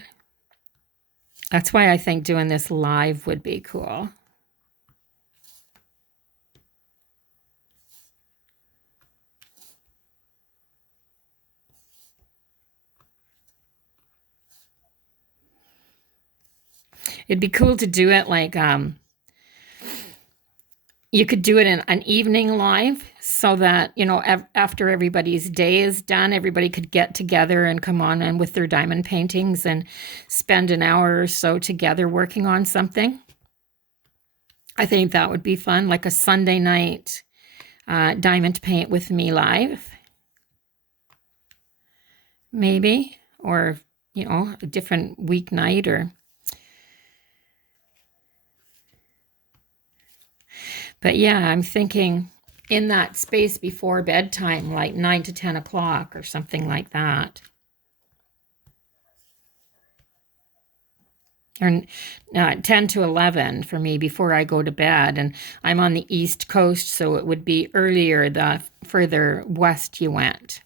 why I think doing this live would be cool. It'd be cool to do it like, You could do it in an evening live so that, after everybody's day is done, everybody could get together and come on and with their diamond paintings and spend an hour or so together working on something. I think that would be fun, like a Sunday night diamond paint with me live, maybe, or, a different weeknight or. But yeah, I'm thinking in that space before bedtime, like 9 to 10 o'clock or something like that. Or 10 to 11 for me before I go to bed. And I'm on the East Coast, so it would be earlier the further west you went.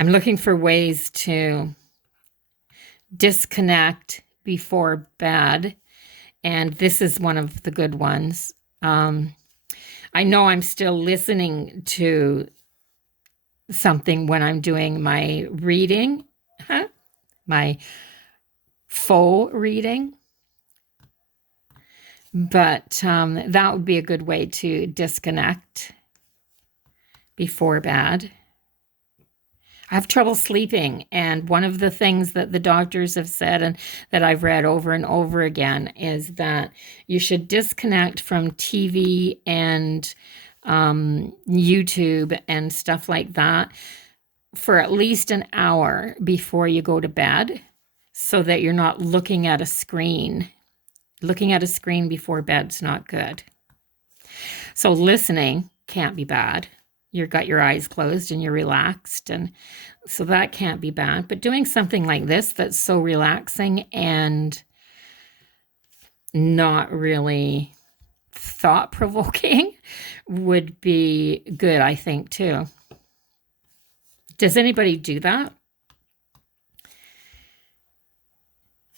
I'm looking for ways to disconnect before bed, and this is one of the good ones. I know I'm still listening to something when I'm doing my reading, my faux reading, but that would be a good way to disconnect before bed. I have trouble sleeping, and one of the things that the doctors have said and that I've read over and over again is that you should disconnect from TV and YouTube and stuff like that for at least an hour before you go to bed so that you're not looking at a screen. Looking at a screen before bed's not good. So listening can't be bad. You've got your eyes closed and you're relaxed, and so that can't be bad. But doing something like this that's so relaxing and not really thought-provoking would be good, I think, too. Does anybody do that?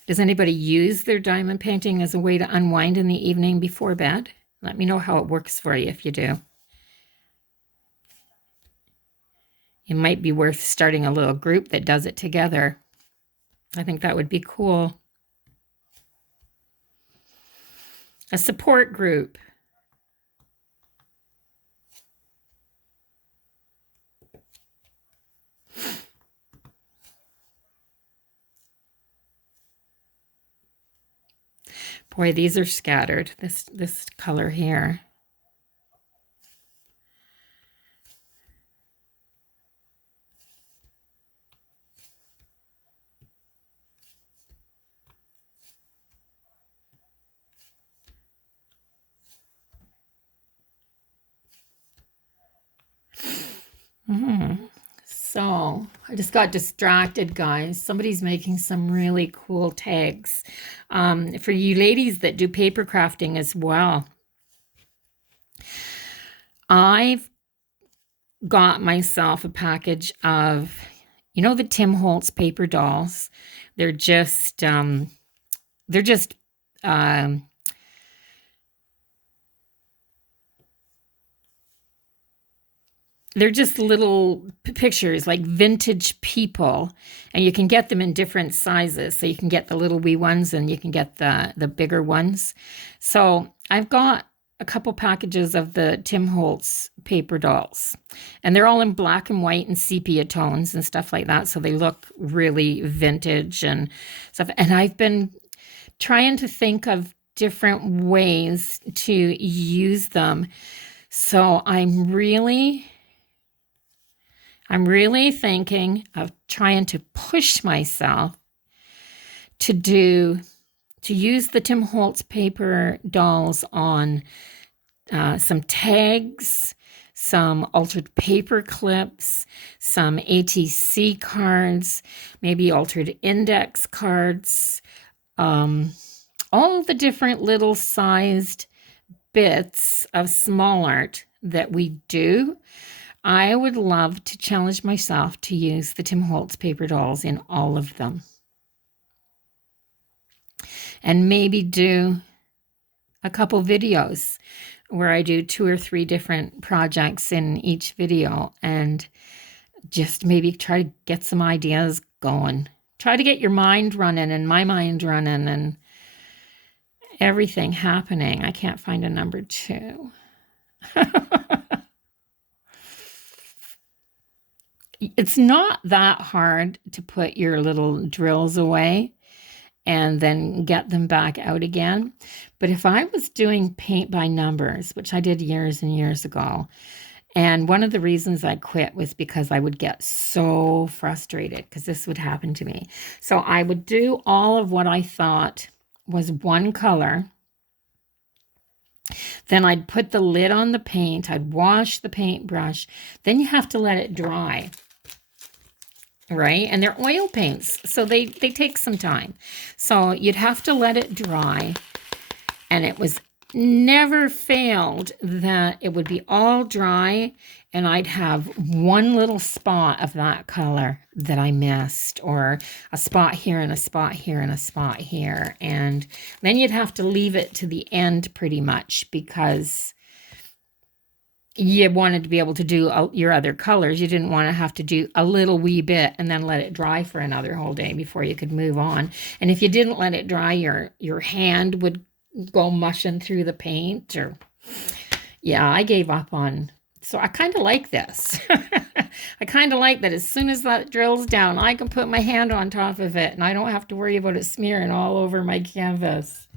Does anybody use their diamond painting as a way to unwind in the evening before bed? Let me know how it works for you if you do. It might be worth starting a little group that does it together. I think that would be cool. A support group. Boy, these are scattered, this color here. So I just got distracted, guys. Somebody's making some really cool tags for you ladies that do paper crafting as well. I've got myself a package of, the Tim Holtz paper dolls. They're just they're just little pictures, like vintage people, and you can get them in different sizes. So you can get the little wee ones and you can get the bigger ones. So I've got a couple packages of the Tim Holtz paper dolls, and they're all in black and white and sepia tones and stuff like that. So they look really vintage and stuff. And I've been trying to think of different ways to use them. So I'm really thinking of trying to push myself to use the Tim Holtz paper dolls on some tags, some altered paper clips, some ATC cards, maybe altered index cards, all the different little sized bits of small art that we do. I would love to challenge myself to use the Tim Holtz paper dolls in all of them. And maybe do a couple videos where I do 2 or 3 different projects in each video and just maybe try to get some ideas going. Try to get your mind running and my mind running and everything happening. I can't find a number 2. It's not that hard to put your little drills away and then get them back out again. But if I was doing paint by numbers, which I did years and years ago, and one of the reasons I quit was because I would get so frustrated because this would happen to me. So I would do all of what I thought was one color. Then I'd put the lid on the paint. I'd wash the paintbrush. Then you have to let it dry. Right? And they're oil paints, so they take some time. So you'd have to let it dry, and it was never failed that it would be all dry, and I'd have one little spot of that color that I missed, or a spot here and a spot here and a spot here. And then you'd have to leave it to the end pretty much because you wanted to be able to do your other colors. You didn't want to have to do a little wee bit and then let it dry for another whole day before you could move on. And if you didn't let it dry, your hand would go mushing through the paint. Or yeah, I gave up on. So I kind of like this. I kind of like that as soon as that drill's down, I can put my hand on top of it and I don't have to worry about it smearing all over my canvas.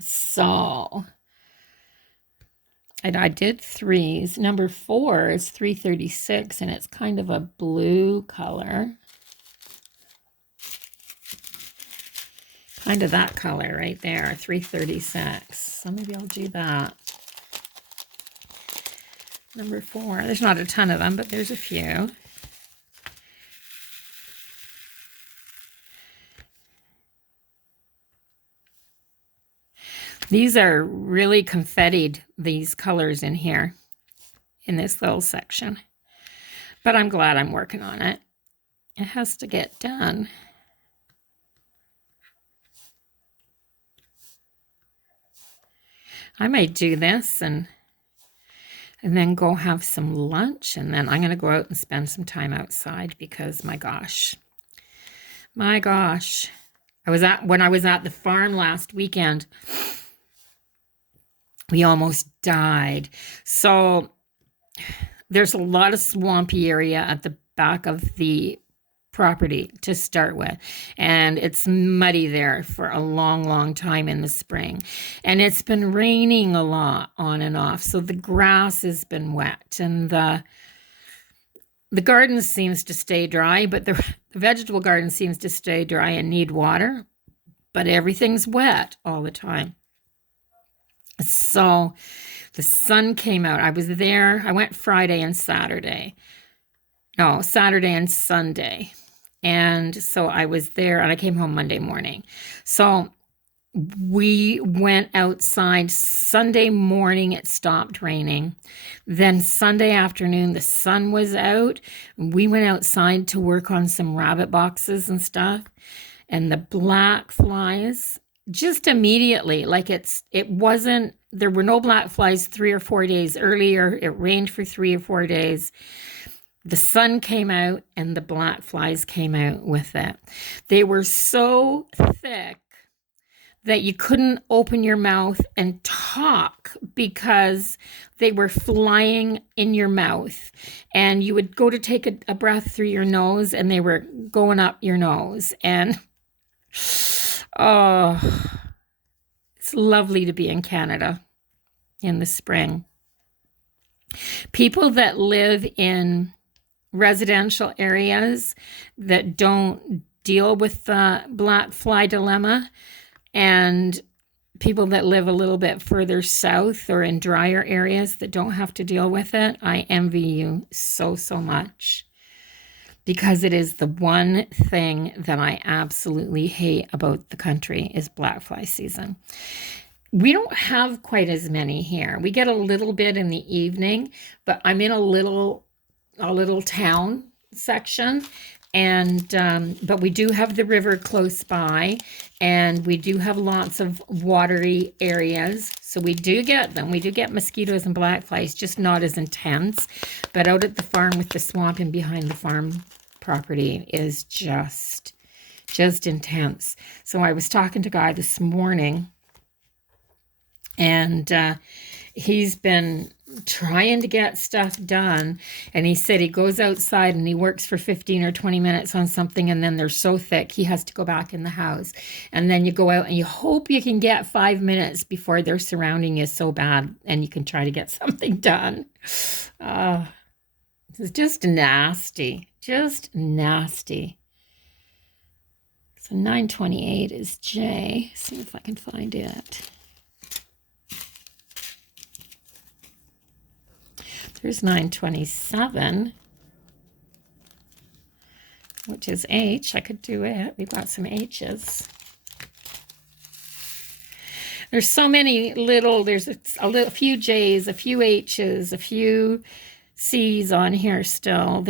So, and I did 3s. Number 4 is 336, and it's kind of a blue color. Kind of that color right there, 336. So maybe I'll do that. Number 4. There's not a ton of them, but there's a few. These are really confettied, these colors in here, in this little section. But I'm glad I'm working on it. It has to get done. I might do this and then go have some lunch, and then I'm going to go out and spend some time outside because my gosh. When I was at the farm last weekend, we almost died. So there's a lot of swampy area at the back of the property to start with. And it's muddy there for a long, long time in the spring. And it's been raining a lot on and off. So the grass has been wet, and the garden seems to stay dry, but the vegetable garden seems to stay dry and need water, but everything's wet all the time. So the sun came out. I was there. I went Friday and Saturday. No, Saturday and Sunday. And so I was there, and I came home Monday morning. So we went outside. Sunday morning, it stopped raining. Then Sunday afternoon, the sun was out. We went outside to work on some rabbit boxes and stuff. And the black flies, just immediately, like there were no black flies 3 or 4 days earlier. It rained for 3 or 4 days. The sun came out and the black flies came out with it. They were so thick that you couldn't open your mouth and talk because they were flying in your mouth. And you would go to take a breath through your nose and they were going up your nose. And oh, it's lovely to be in Canada in the spring. People that live in residential areas that don't deal with the black fly dilemma, and people that live a little bit further south or in drier areas that don't have to deal with it, I envy you so, so much. Because it is the one thing that I absolutely hate about the country is black fly season. We don't have quite as many here. We get a little bit in the evening, but I'm in a little town section, and but we do have the river close by, and we do have lots of watery areas, so we do get them. We do get mosquitoes and black flies, just not as intense. But out at the farm with the swamp and behind the farm property is just intense. So I was talking to a guy this morning, and he's been trying to get stuff done, and he said he goes outside and he works for 15 or 20 minutes on something, and then they're so thick he has to go back in the house. And then you go out and you hope you can get 5 minutes before they're surrounding you so bad, and you can try to get something done. It's just nasty, just nasty. So 928 is J. See if I can find it. There's 927, which is H. I could do it. We've got some H's. There's so many little, there's a few J's, a few H's, a few C's on here still.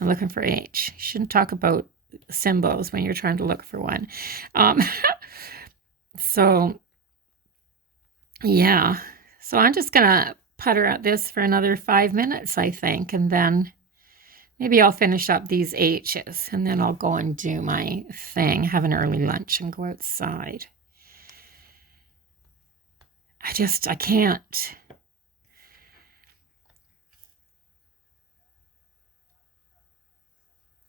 I'm looking for H. You shouldn't talk about symbols when you're trying to look for one. So yeah, so I'm just gonna putter at this for another 5 minutes, I think, and then maybe I'll finish up these H's, and then I'll go and do my thing, have an early lunch, and go outside. I can't.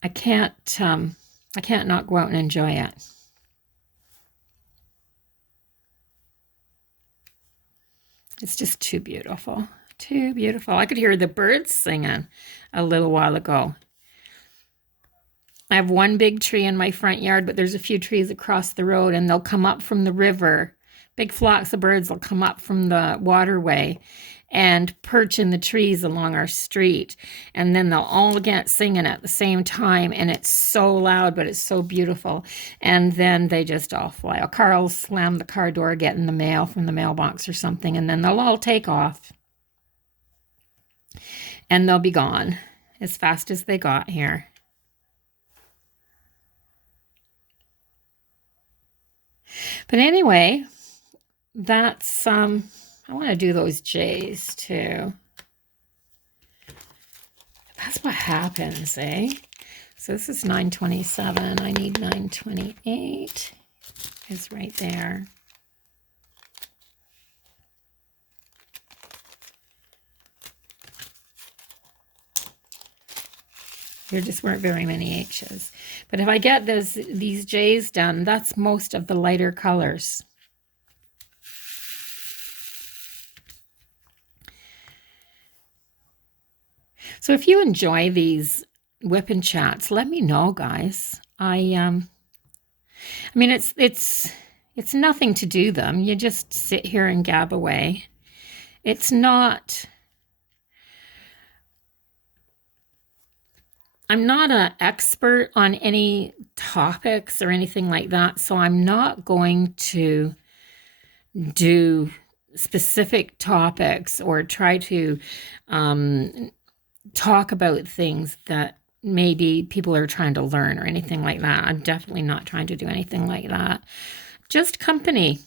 I can't not go out and enjoy it. It's just too beautiful. Too beautiful. I could hear the birds singing a little while ago. I have one big tree in my front yard, but there's a few trees across the road, and they'll come up from the river. Big flocks of birds will come up from the waterway and perch in the trees along our street. And then they'll all get singing at the same time, and it's so loud, but it's so beautiful. And then they just all fly. A car will slam the car door, getting the mail from the mailbox or something, and then they'll all take off. And they'll be gone as fast as they got here. But anyway, that's, I want to do those J's too. That's what happens, eh? So this is 927. I need 928. It's right there. There just weren't very many H's. But if I get these J's done, that's most of the lighter colors. So if you enjoy these WIP and chats, let me know, guys. I mean, it's nothing to do them. You just sit here and gab away. It's not. I'm not an expert on any topics or anything like that, so I'm not going to do specific topics or try to talk about things that maybe people are trying to learn or anything like that. I'm definitely not trying to do anything like that. Just company.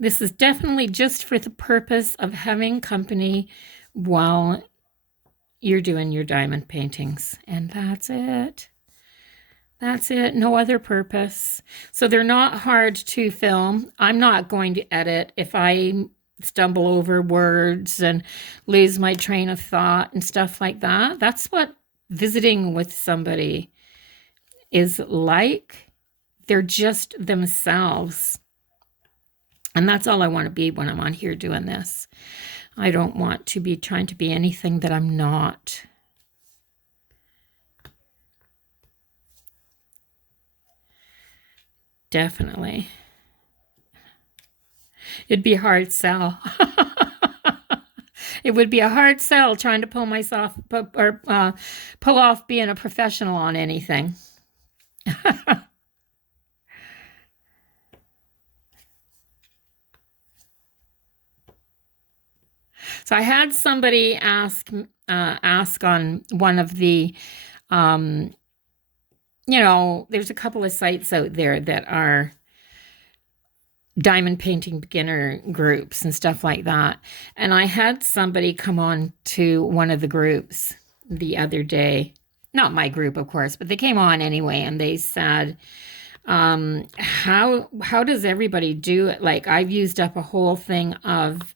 This is definitely just for the purpose of having company while you're doing your diamond paintings, and that's it. That's it. No other purpose. So they're not hard to film. I'm not going to edit if I stumble over words and lose my train of thought and stuff like that. That's what visiting with somebody is like. They're just themselves. And that's all I want to be when I'm on here doing this. I don't want to be trying to be anything that I'm not. Definitely. It'd be a hard sell. It would be a hard sell trying to pull myself or pull off being a professional on anything. So I had somebody ask on one of the, there's a couple of sites out there that are diamond painting beginner groups and stuff like that. And I had somebody come on to one of the groups the other day. Not my group, of course, but they came on anyway, and they said, how does everybody do it? Like, I've used up a whole thing of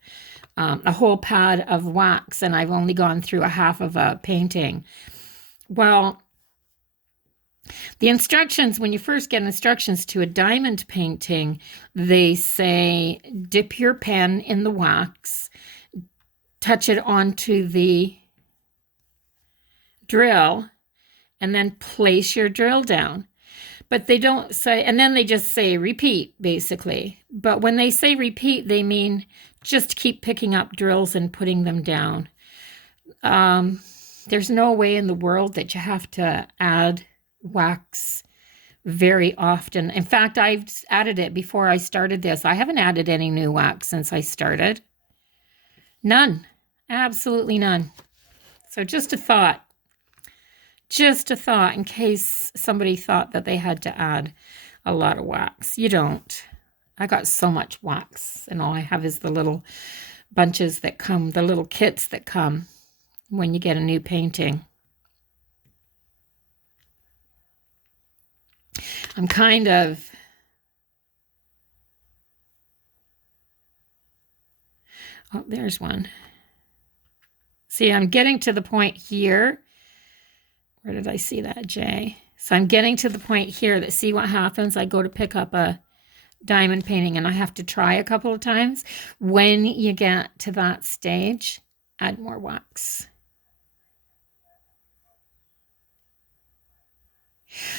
a whole pad of wax, and I've only gone through a half of a painting. Well, the instructions, when you first get instructions to a diamond painting, they say dip your pen in the wax, touch it onto the drill, and then place your drill down. But they don't say, and then they just say repeat, basically. But when they say repeat, they mean just keep picking up drills and putting them down. There's no way in the world that you have to add wax very often. In fact, I've added it before I started this. I haven't added any new wax since I started. None. Absolutely none. So just a thought. Just a thought in case somebody thought that they had to add a lot of wax. You don't. I got so much wax, and all I have is the little bunches that come, the little kits that come when you get a new painting. I'm kind of oh, there's one. See, I'm getting to the point here. Where did I see that, Jay? So I'm getting to the point here that, see what happens? I go to pick up a diamond painting and I have to try a couple of times. When you get to that stage, add more wax.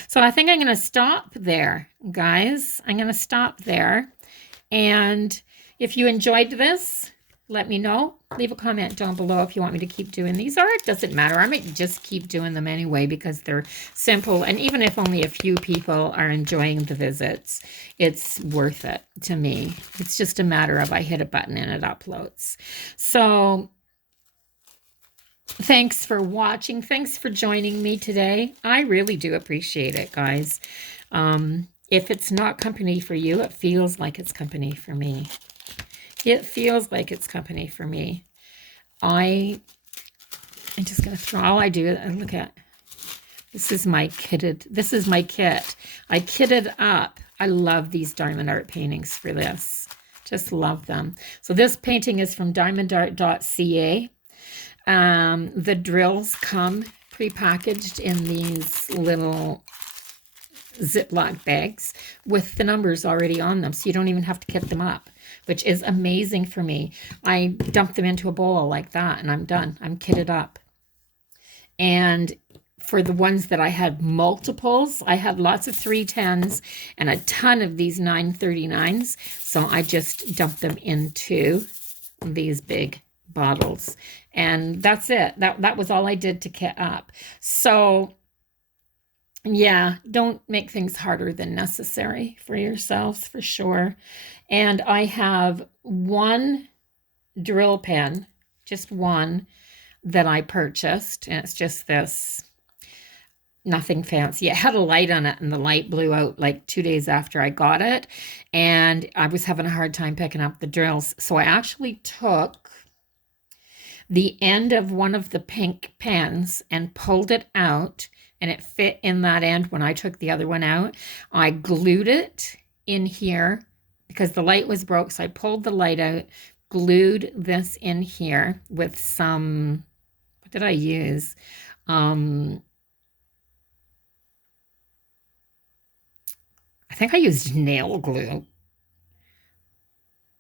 So I think I'm going to stop there, guys. I'm going to stop there. And if you enjoyed this, let me know. Leave a comment down below if you want me to keep doing these, or it doesn't matter. I might just keep doing them anyway because they're simple. And even if only a few people are enjoying the visits, it's worth it to me. It's just a matter of I hit a button and it uploads. So thanks for watching. Thanks for joining me today. I really do appreciate it, guys. If it's not company for you, it feels like it's company for me. It feels like it's company for me. I'm just going to throw, all I do, and look at, this is my kit. I kitted up. I love these diamond art paintings for this. Just love them. So this painting is from Diamondart.ca. The drills come prepackaged in these little Ziploc bags with the numbers already on them, so you don't even have to kit them up, which is amazing for me. I dump them into a bowl like that and I'm done. I'm kitted up. And for the ones that I had multiples, I had lots of 310s and a ton of these 939s. So I just dumped them into these big bottles. And that's it. That was all I did to kit up. So yeah, don't make things harder than necessary for yourselves, for sure. And I have one drill pen, just one, that I purchased, and it's just this, nothing fancy. It had a light on it, and the light blew out like 2 days after I got it, and I was having a hard time picking up the drills. So I actually took the end of one of the pink pens and pulled it out, and it fit in that end when I took the other one out. I glued it in here because the light was broke, so I pulled the light out, glued this in here with some, what did I use? I think I used nail glue.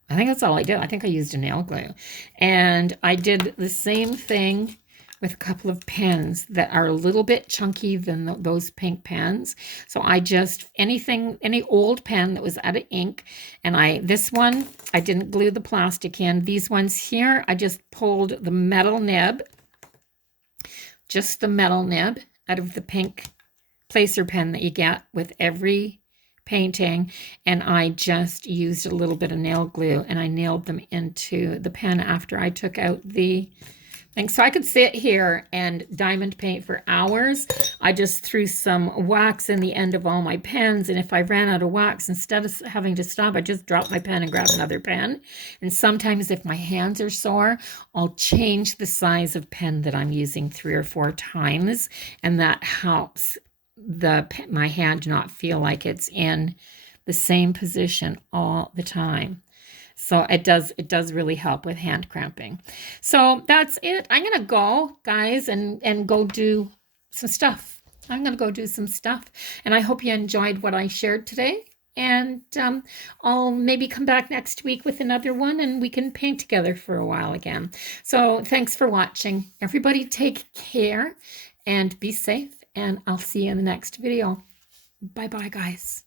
I think that's all I did. I think I used a nail glue. And I did the same thing with a couple of pens that are a little bit chunky than those pink pens. So I just, any old pen that was out of ink, and this one, I didn't glue the plastic in. These ones here, I just pulled the metal nib, just the metal nib out of the pink placer pen that you get with every painting, and I just used a little bit of nail glue and I nailed them into the pen after I took out the And so I could sit here and diamond paint for hours. I just threw some wax in the end of all my pens, and if I ran out of wax, instead of having to stop, I just drop my pen and grab another pen. And sometimes if my hands are sore, I'll change the size of pen that I'm using 3 or 4 times, and that helps my hand not feel like it's in the same position all the time. So it does really help with hand cramping. So that's it. I'm gonna go, guys, and go do some stuff. I'm gonna go do some stuff, and I hope you enjoyed what I shared today. And I'll maybe come back next week with another one, and we can paint together for a while again. So thanks for watching. Everybody take care and be safe, and I'll see you in the next video. Bye-bye, guys.